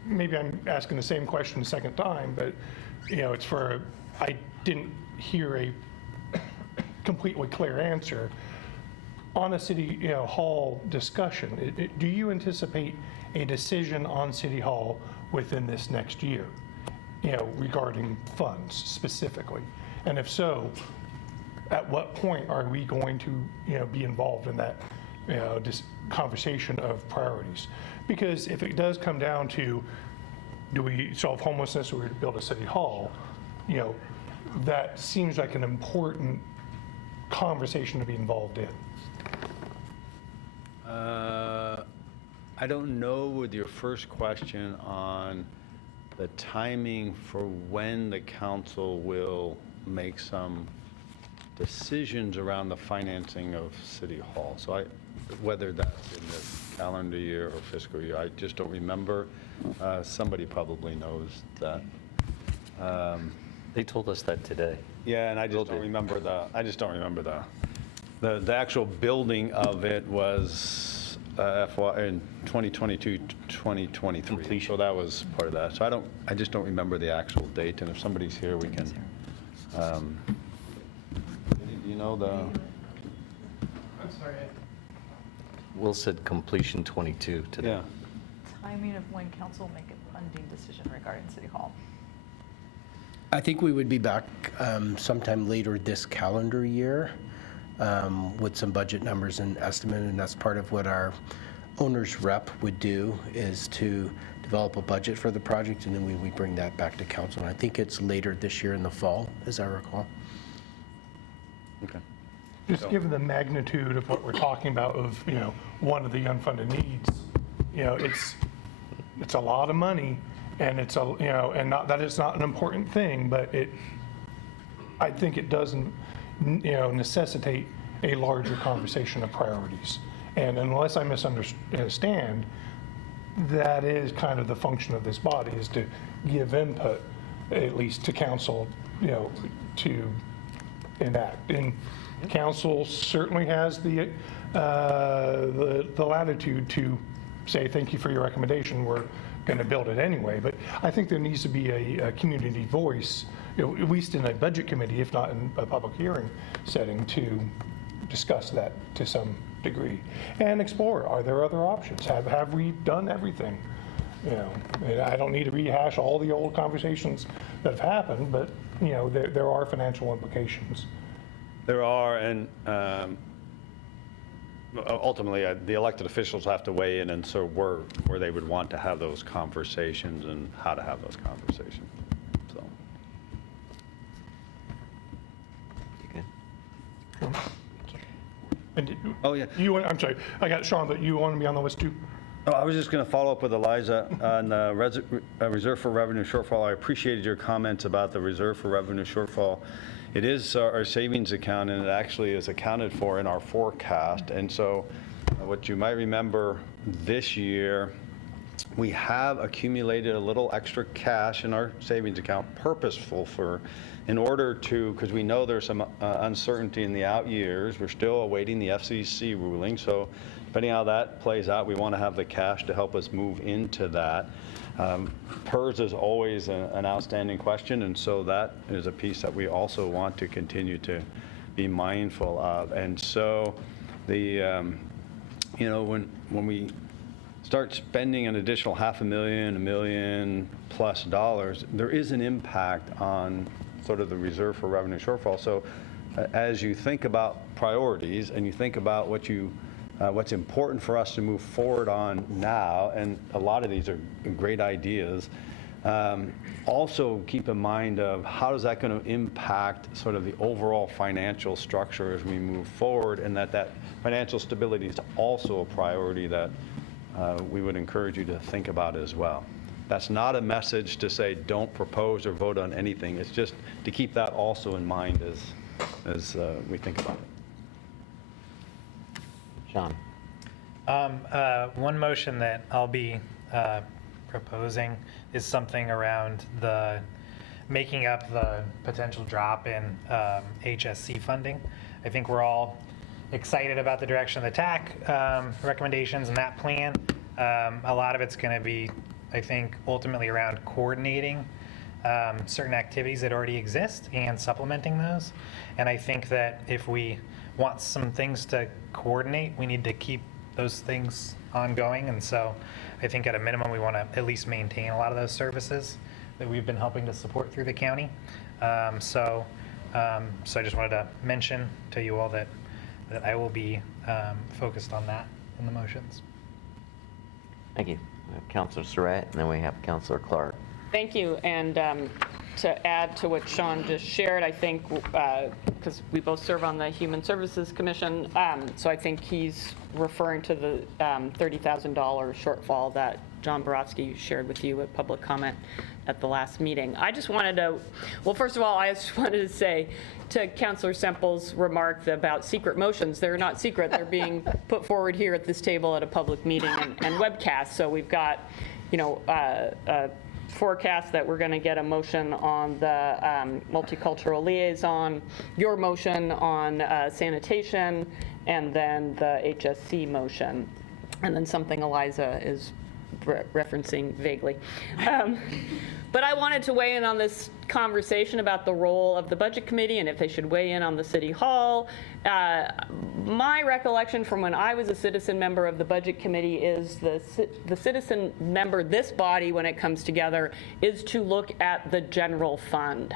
maybe I'm asking the same question a second time, but it's I didn't hear a completely clear answer. On a City Hall discussion, do you anticipate a decision on City Hall within this next year, regarding funds specifically? And if so, at what point are we going to, be involved in that, this conversation of priorities? Because if it does come down to, do we solve homelessness or build a city hall, that seems like an important conversation to be involved in. I don't know with your first question on the timing for when the council will make some decisions around the financing of City Hall. So whether that's in this calendar year or fiscal year, I just don't remember. Somebody probably knows that. They told us that today. Yeah, and I just don't remember the actual building of it was in 2022, 2023. Completion. So that was part of that. So I just don't remember the actual date. And if somebody's here, we can. You know the. I'm sorry. Will said completion 22 today. Yeah. Timing of when council will make a funding decision regarding City Hall. I think we would be back sometime later this calendar year with some budget numbers and estimate, and that's part of what our owner's rep would do, is to develop a budget for the project, and then we bring that back to council. And I think it's later this year in the fall, as I recall. Okay. Just given the magnitude of what we're talking about of, one of the unfunded needs, it's a lot of money, and it's and not that it's not an important thing, but I think it doesn't, necessitate a larger conversation of priorities. And unless I misunderstand, that is kind of the function of this body, is to give input, at least to council, to enact. And council certainly has the latitude to say, thank you for your recommendation, we're going to build it anyway. But I think there needs to be a community voice, at least in a budget committee, if not in a public hearing setting, to discuss that to some degree and explore, are there other options? Have we done everything? And I don't need to rehash all the old conversations that have happened, but there are financial implications. There are, and ultimately, the elected officials have to weigh in, and so where they would want to have those conversations and how to have those conversations. So. You good? And oh yeah. I'm sorry, I got Sean, but you want to be on the list too? Oh, I was just going to follow up with Eliza on the reserve for revenue shortfall. I appreciated your comments about the reserve for revenue shortfall. It is our savings account, and it actually is accounted for in our forecast. And so what you might remember this year, we have accumulated a little extra cash in our savings account, purposeful in order to, because we know there's some uncertainty in the out years. We're still awaiting the FCC ruling. So depending on how that plays out, we want to have the cash to help us move into that. PERS is always an outstanding question, and so that is a piece that we also want to continue to be mindful of. And so when we start spending an additional $500,000, $1 million plus dollars, there is an impact on sort of the reserve for revenue shortfall. So as you think about priorities and you think about what's important for us to move forward on now, and a lot of these are great ideas, also keep in mind of how is that going to impact sort of the overall financial structure as we move forward, and that financial stability is also a priority that we would encourage you to think about as well. That's not a message to say don't propose or vote on anything. It's just to keep that also in mind as we think about it. John. One motion that I'll be proposing is something around the making up the potential drop in HSC funding. I think we're all excited about the direction of the TAC recommendations and that plan. A lot of it's going to be, I think, ultimately around coordinating certain activities that already exist and supplementing those. And I think that if we want some things to coordinate, we need to keep those things ongoing. And so I think at a minimum, we want to at least maintain a lot of those services that we've been helping to support through the county. So I just wanted to mention to you all that I will be focused on that in the motions. Thank you. We have Councilor Surratt, and then we have Councilor Clark. Thank you. And to add to what Sean just shared, I think, because we both serve on the Human Services Commission, so I think he's referring to the $30,000 shortfall that John Borowski shared with you at public comment at the last meeting. I just wanted to, well, first of all, I just wanted to say to Councilor Semple's remark about secret motions, they're not secret. They're being put forward here at this table at a public meeting and webcast. So we've got, forecast that we're going to get a motion on the Multicultural Liaison, your motion on sanitation, and then the HSC motion, and then something Eliza is referencing vaguely. But I wanted to weigh in on this conversation about the role of the Budget Committee and if they should weigh in on the City Hall. My recollection from when I was a citizen member of the Budget Committee is the citizen member, this body, when it comes together, is to look at the general fund.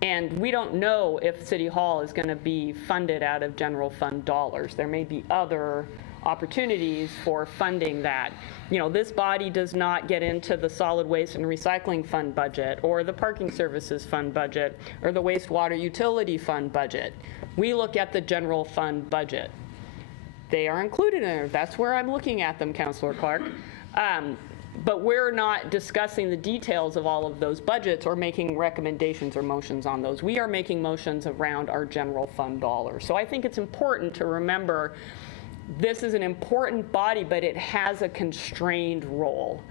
And we don't know if City Hall is going to be funded out of general fund dollars. There may be other opportunities for funding that. You know, this body does not get into the solid waste and recycling fund budget, or the parking services fund budget, or the wastewater utility fund budget. We look at the general fund budget. They are included in there. That's where I'm looking at them, Councilor Clark. But we're not discussing the details of all of those budgets or making recommendations or motions on those. We are making motions around our general fund dollars. So I think it's important to remember this is an important body, but it has a constrained role.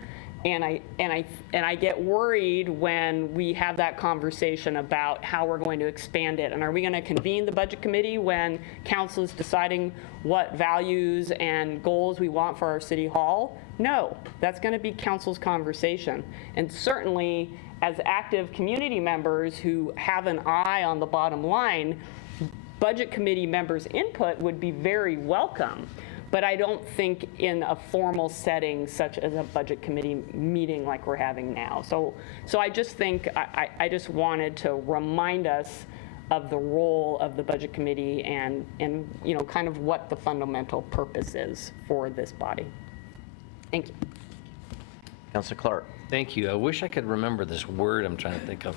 And I get worried when we have that conversation about how we're going to expand it. And are we going to convene the budget committee when council is deciding what values and goals we want for our city hall? No, that's going to be council's conversation. And certainly, as active community members who have an eye on the bottom line, budget committee members' input would be very welcome. But I don't think in a formal setting such as a budget committee meeting like we're having now. So I just think, I just wanted to remind us of the role of the budget committee and you know, kind of what the fundamental purpose is for this body. Thank you. Councilor Clark. Thank you. I wish I could remember this word I'm trying to think of.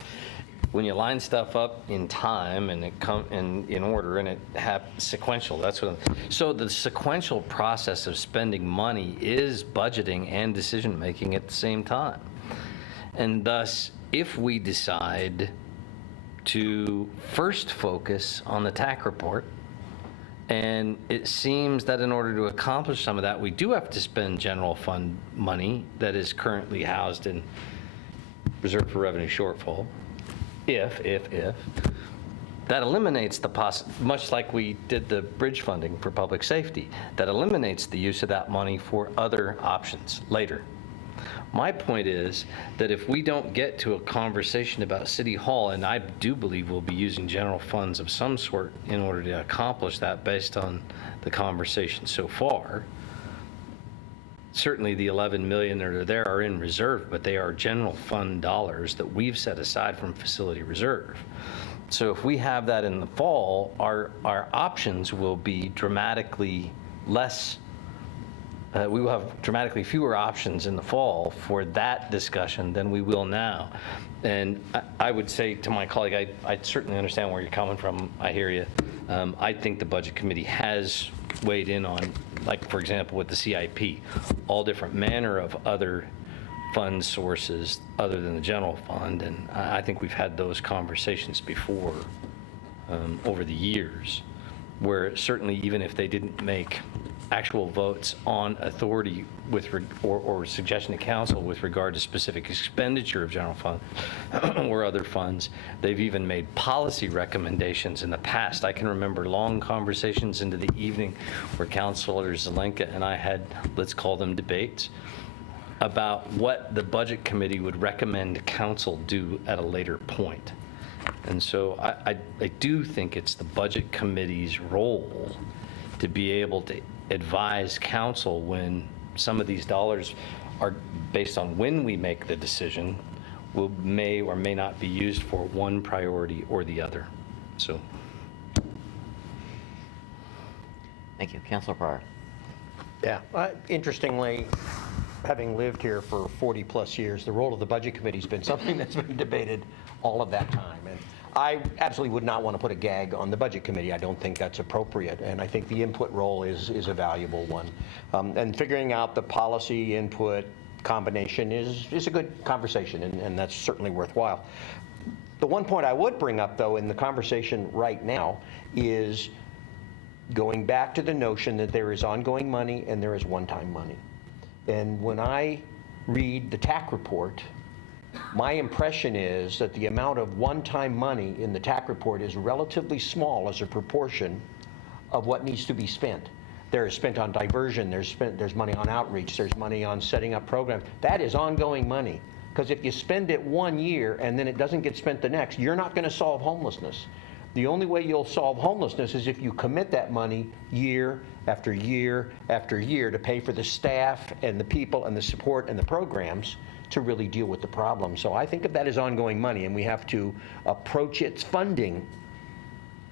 When you line stuff up in time and it come in order and it sequential, that's what. So the sequential process of spending money is budgeting and decision making at the same time. And thus, if we decide to first focus on the TAC report, and it seems that in order to accomplish some of that, we do have to spend general fund money that is currently housed in reserve for revenue shortfall. If that eliminates the much like we did the bridge funding for public safety, that eliminates the use of that money for other options later. My point is that if we don't get to a conversation about City Hall, and I do believe we'll be using general funds of some sort in order to accomplish that based on the conversation so far, certainly the 11 million that are there are in reserve, but they are general fund dollars that we've set aside from facility reserve. So if we have that in the fall, our options will be dramatically less. We will have dramatically fewer options in the fall for that discussion than we will now. And I would say to my colleague, I certainly understand where you're coming from. I hear you. I think the Budget Committee has weighed in on, like, for example, with the CIP, all different manner of other fund sources other than the general fund. And I think we've had those conversations before over the years, where certainly even if they didn't make actual votes on authority with or suggestion to council with regard to specific expenditure of general fund or other funds, they've even made policy recommendations in the past. I can remember long conversations into the evening where Councilor Zelenka and I had, let's call them debates, about what the budget committee would recommend council do at a later point. And so I do think it's the budget committee's role to be able to advise council when some of these dollars are based on when we make the decision may or may not be used for one priority or the other. So. Thank you. Councilor Pryor. Yeah, interestingly, having lived here for 40 plus years, the role of the budget committee has been something that's been debated all of that time. And I absolutely would not want to put a gag on the budget committee. I don't think that's appropriate. And I think the input role is a valuable one. And figuring out the policy input combination is a good conversation, and that's certainly worthwhile. The one point I would bring up, though, in the conversation right now is going back to the notion that there is ongoing money and there is one-time money. And when I read the TAC report, my impression is that the amount of one-time money in the TAC report is relatively small as a proportion of what needs to be spent. There is spent on diversion, there's money on outreach, there's money on setting up programs. That is ongoing money. Because if you spend it 1 year and then it doesn't get spent the next, you're not going to solve homelessness. The only way you'll solve homelessness is if you commit that money year after year after year to pay for the staff and the people and the support and the programs to really deal with the problem. So I think of that as ongoing money, and we have to approach its funding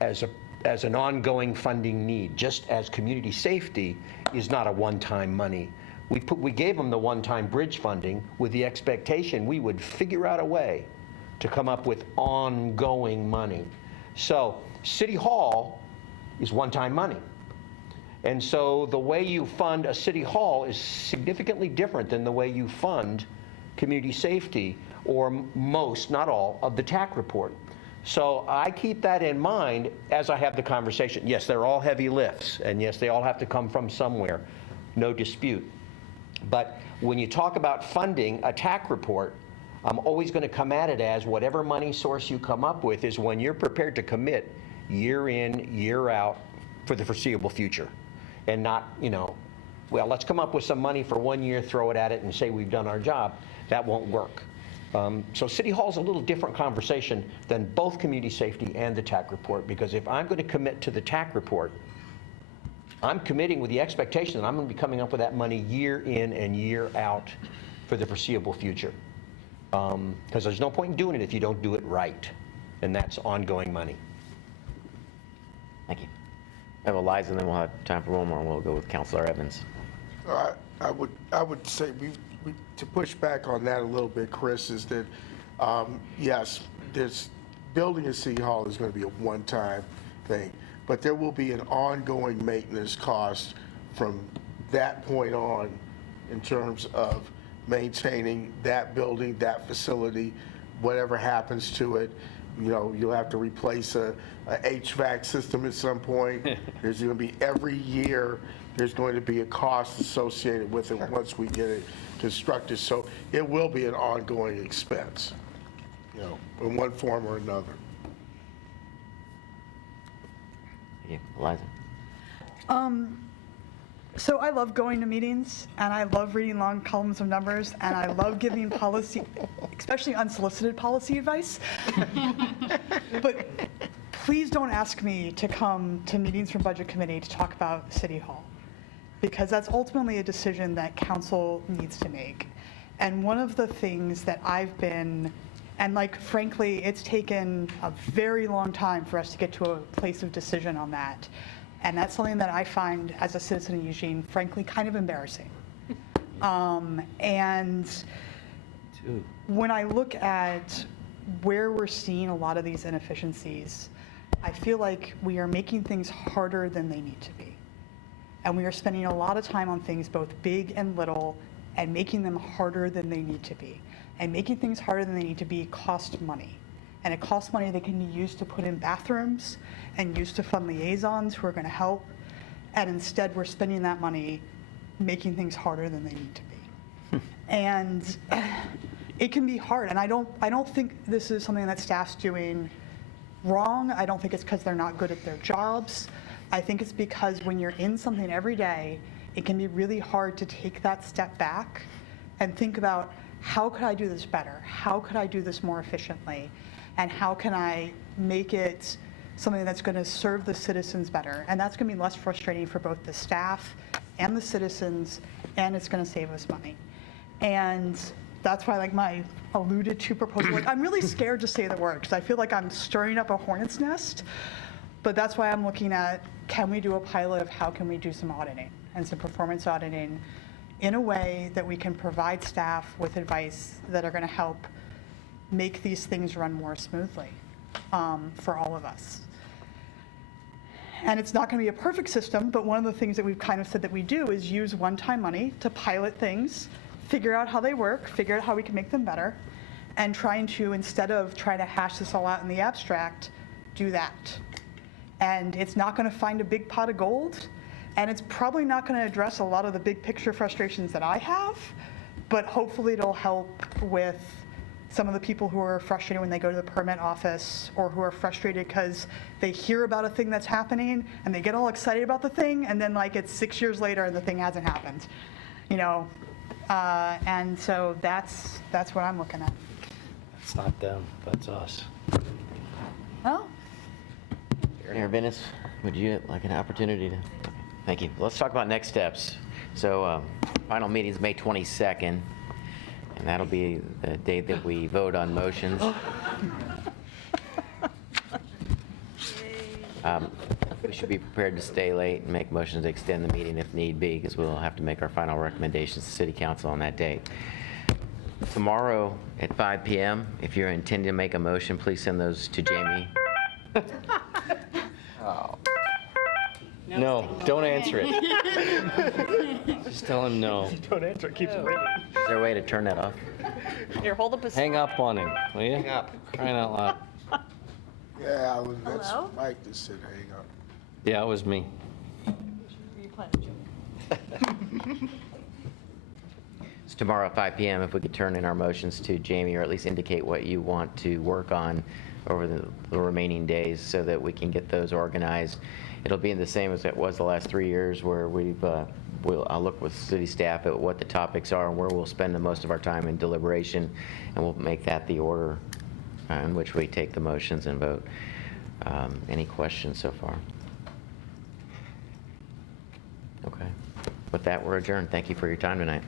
as as an ongoing funding need, just as community safety is not a one-time money. We gave them the one-time bridge funding with the expectation we would figure out a way to come up with ongoing money. So City Hall is one-time money. And so the way you fund a city hall is significantly different than the way you fund community safety or most, not all, of the TAC report. So I keep that in mind as I have the conversation. Yes, they're all heavy lifts, and yes, they all have to come from somewhere, no dispute. But when you talk about funding a TAC report, I'm always going to come at it as whatever money source you come up with is when you're prepared to commit year in, year out for the foreseeable future. And not, well, let's come up with some money for 1 year, throw it at it, and say we've done our job. That won't work. So City Hall's a little different conversation than both community safety and the TAC report, because if I'm going to commit to the TAC report, I'm committing with the expectation that I'm going to be coming up with that money year in and year out for the foreseeable future. Because there's no point in doing it if you don't do it right, and that's ongoing money. Thank you. I have Eliza, and then we'll have time for one more, and we'll go with Councilor Evans. I would say to push back on that a little bit, Chris, is that yes, this building a city hall is going to be a one-time thing, but there will be an ongoing maintenance cost from that point on in terms of maintaining that building, that facility, whatever happens to it. You'll have to replace a HVAC system at some point. There's going to be every year, there's going to be a cost associated with it once we get it constructed. So it will be an ongoing expense, in one form or another. Thank you. Eliza. So I love going to meetings, and I love reading long columns of numbers, and I love giving policy, especially unsolicited policy advice. But please don't ask me to come to meetings from Budget Committee to talk about City Hall, because that's ultimately a decision that council needs to make. And one of the things that I've been, and frankly, it's taken a very long time for us to get to a place of decision on that. And that's something that I find, as a citizen of Eugene, frankly, kind of embarrassing. And when I look at where we're seeing a lot of these inefficiencies, I feel like we are making things harder than they need to be. And we are spending a lot of time on things both big and little and making them harder than they need to be. And making things harder than they need to be costs money. And it costs money that can be used to put in bathrooms and used to fund liaisons who are going to help. And instead, we're spending that money making things harder than they need to be. And it can be hard. And I don't think this is something that staff's doing wrong. I don't think it's because they're not good at their jobs. I think it's because when you're in something every day, it can be really hard to take that step back and think about, how could I do this better? How could I do this more efficiently? And how can I make it something that's going to serve the citizens better? And that's going to be less frustrating for both the staff and the citizens, and it's going to save us money. And that's why, my alluded to proposal, I'm really scared to say the word because I feel like I'm stirring up a hornet's nest. But that's why I'm looking at, can we do a pilot of how can we do some auditing and some performance auditing in a way that we can provide staff with advice that are going to help make these things run more smoothly for all of us. And it's not going to be a perfect system, but one of the things that we've kind of said that we do is use one-time money to pilot things, figure out how they work, figure out how we can make them better, and trying to, instead of trying to hash this all out in the abstract, do that. And it's not going to find a big pot of gold, and it's probably not going to address a lot of the big picture frustrations that I have, but hopefully it'll help with some of the people who are frustrated when they go to the permit office, or who are frustrated because they hear about a thing that's happening and they get all excited about the thing, and then it's 6 years later and the thing hasn't happened, and so that's what I'm looking at. It's not them, that's us. Well, Mayor Venice, would you like an opportunity to? Thank you. Let's talk about next steps. So final meeting is May 22nd, and that'll be the day that we vote on motions. We should be prepared to stay late and make motions to extend the meeting if need be, because we'll have to make our final recommendations to City Council on that date. Tomorrow at 5 p.m., if you're intending to make a motion, please send those to Jamie. Oh. No, don't answer it. Just tell him no. Don't answer, it keeps ringing. Is there a way to turn that off? Here, hold up a Hang up on him, will you? Hang up. Crying out loud. Yeah, that's Hello? Mike that said hang up. Yeah, it was me. So tomorrow at 5 p.m., if we could turn in our motions to Jamie, or at least indicate what you want to work on over the remaining days so that we can get those organized. It'll be the same as it was the last 3 years, where I'll look with city staff at what the topics are and where we'll spend the most of our time in deliberation, and we'll make that the order in which we take the motions and vote. Any questions so far? Okay. With that, we're adjourned. Thank you for your time tonight.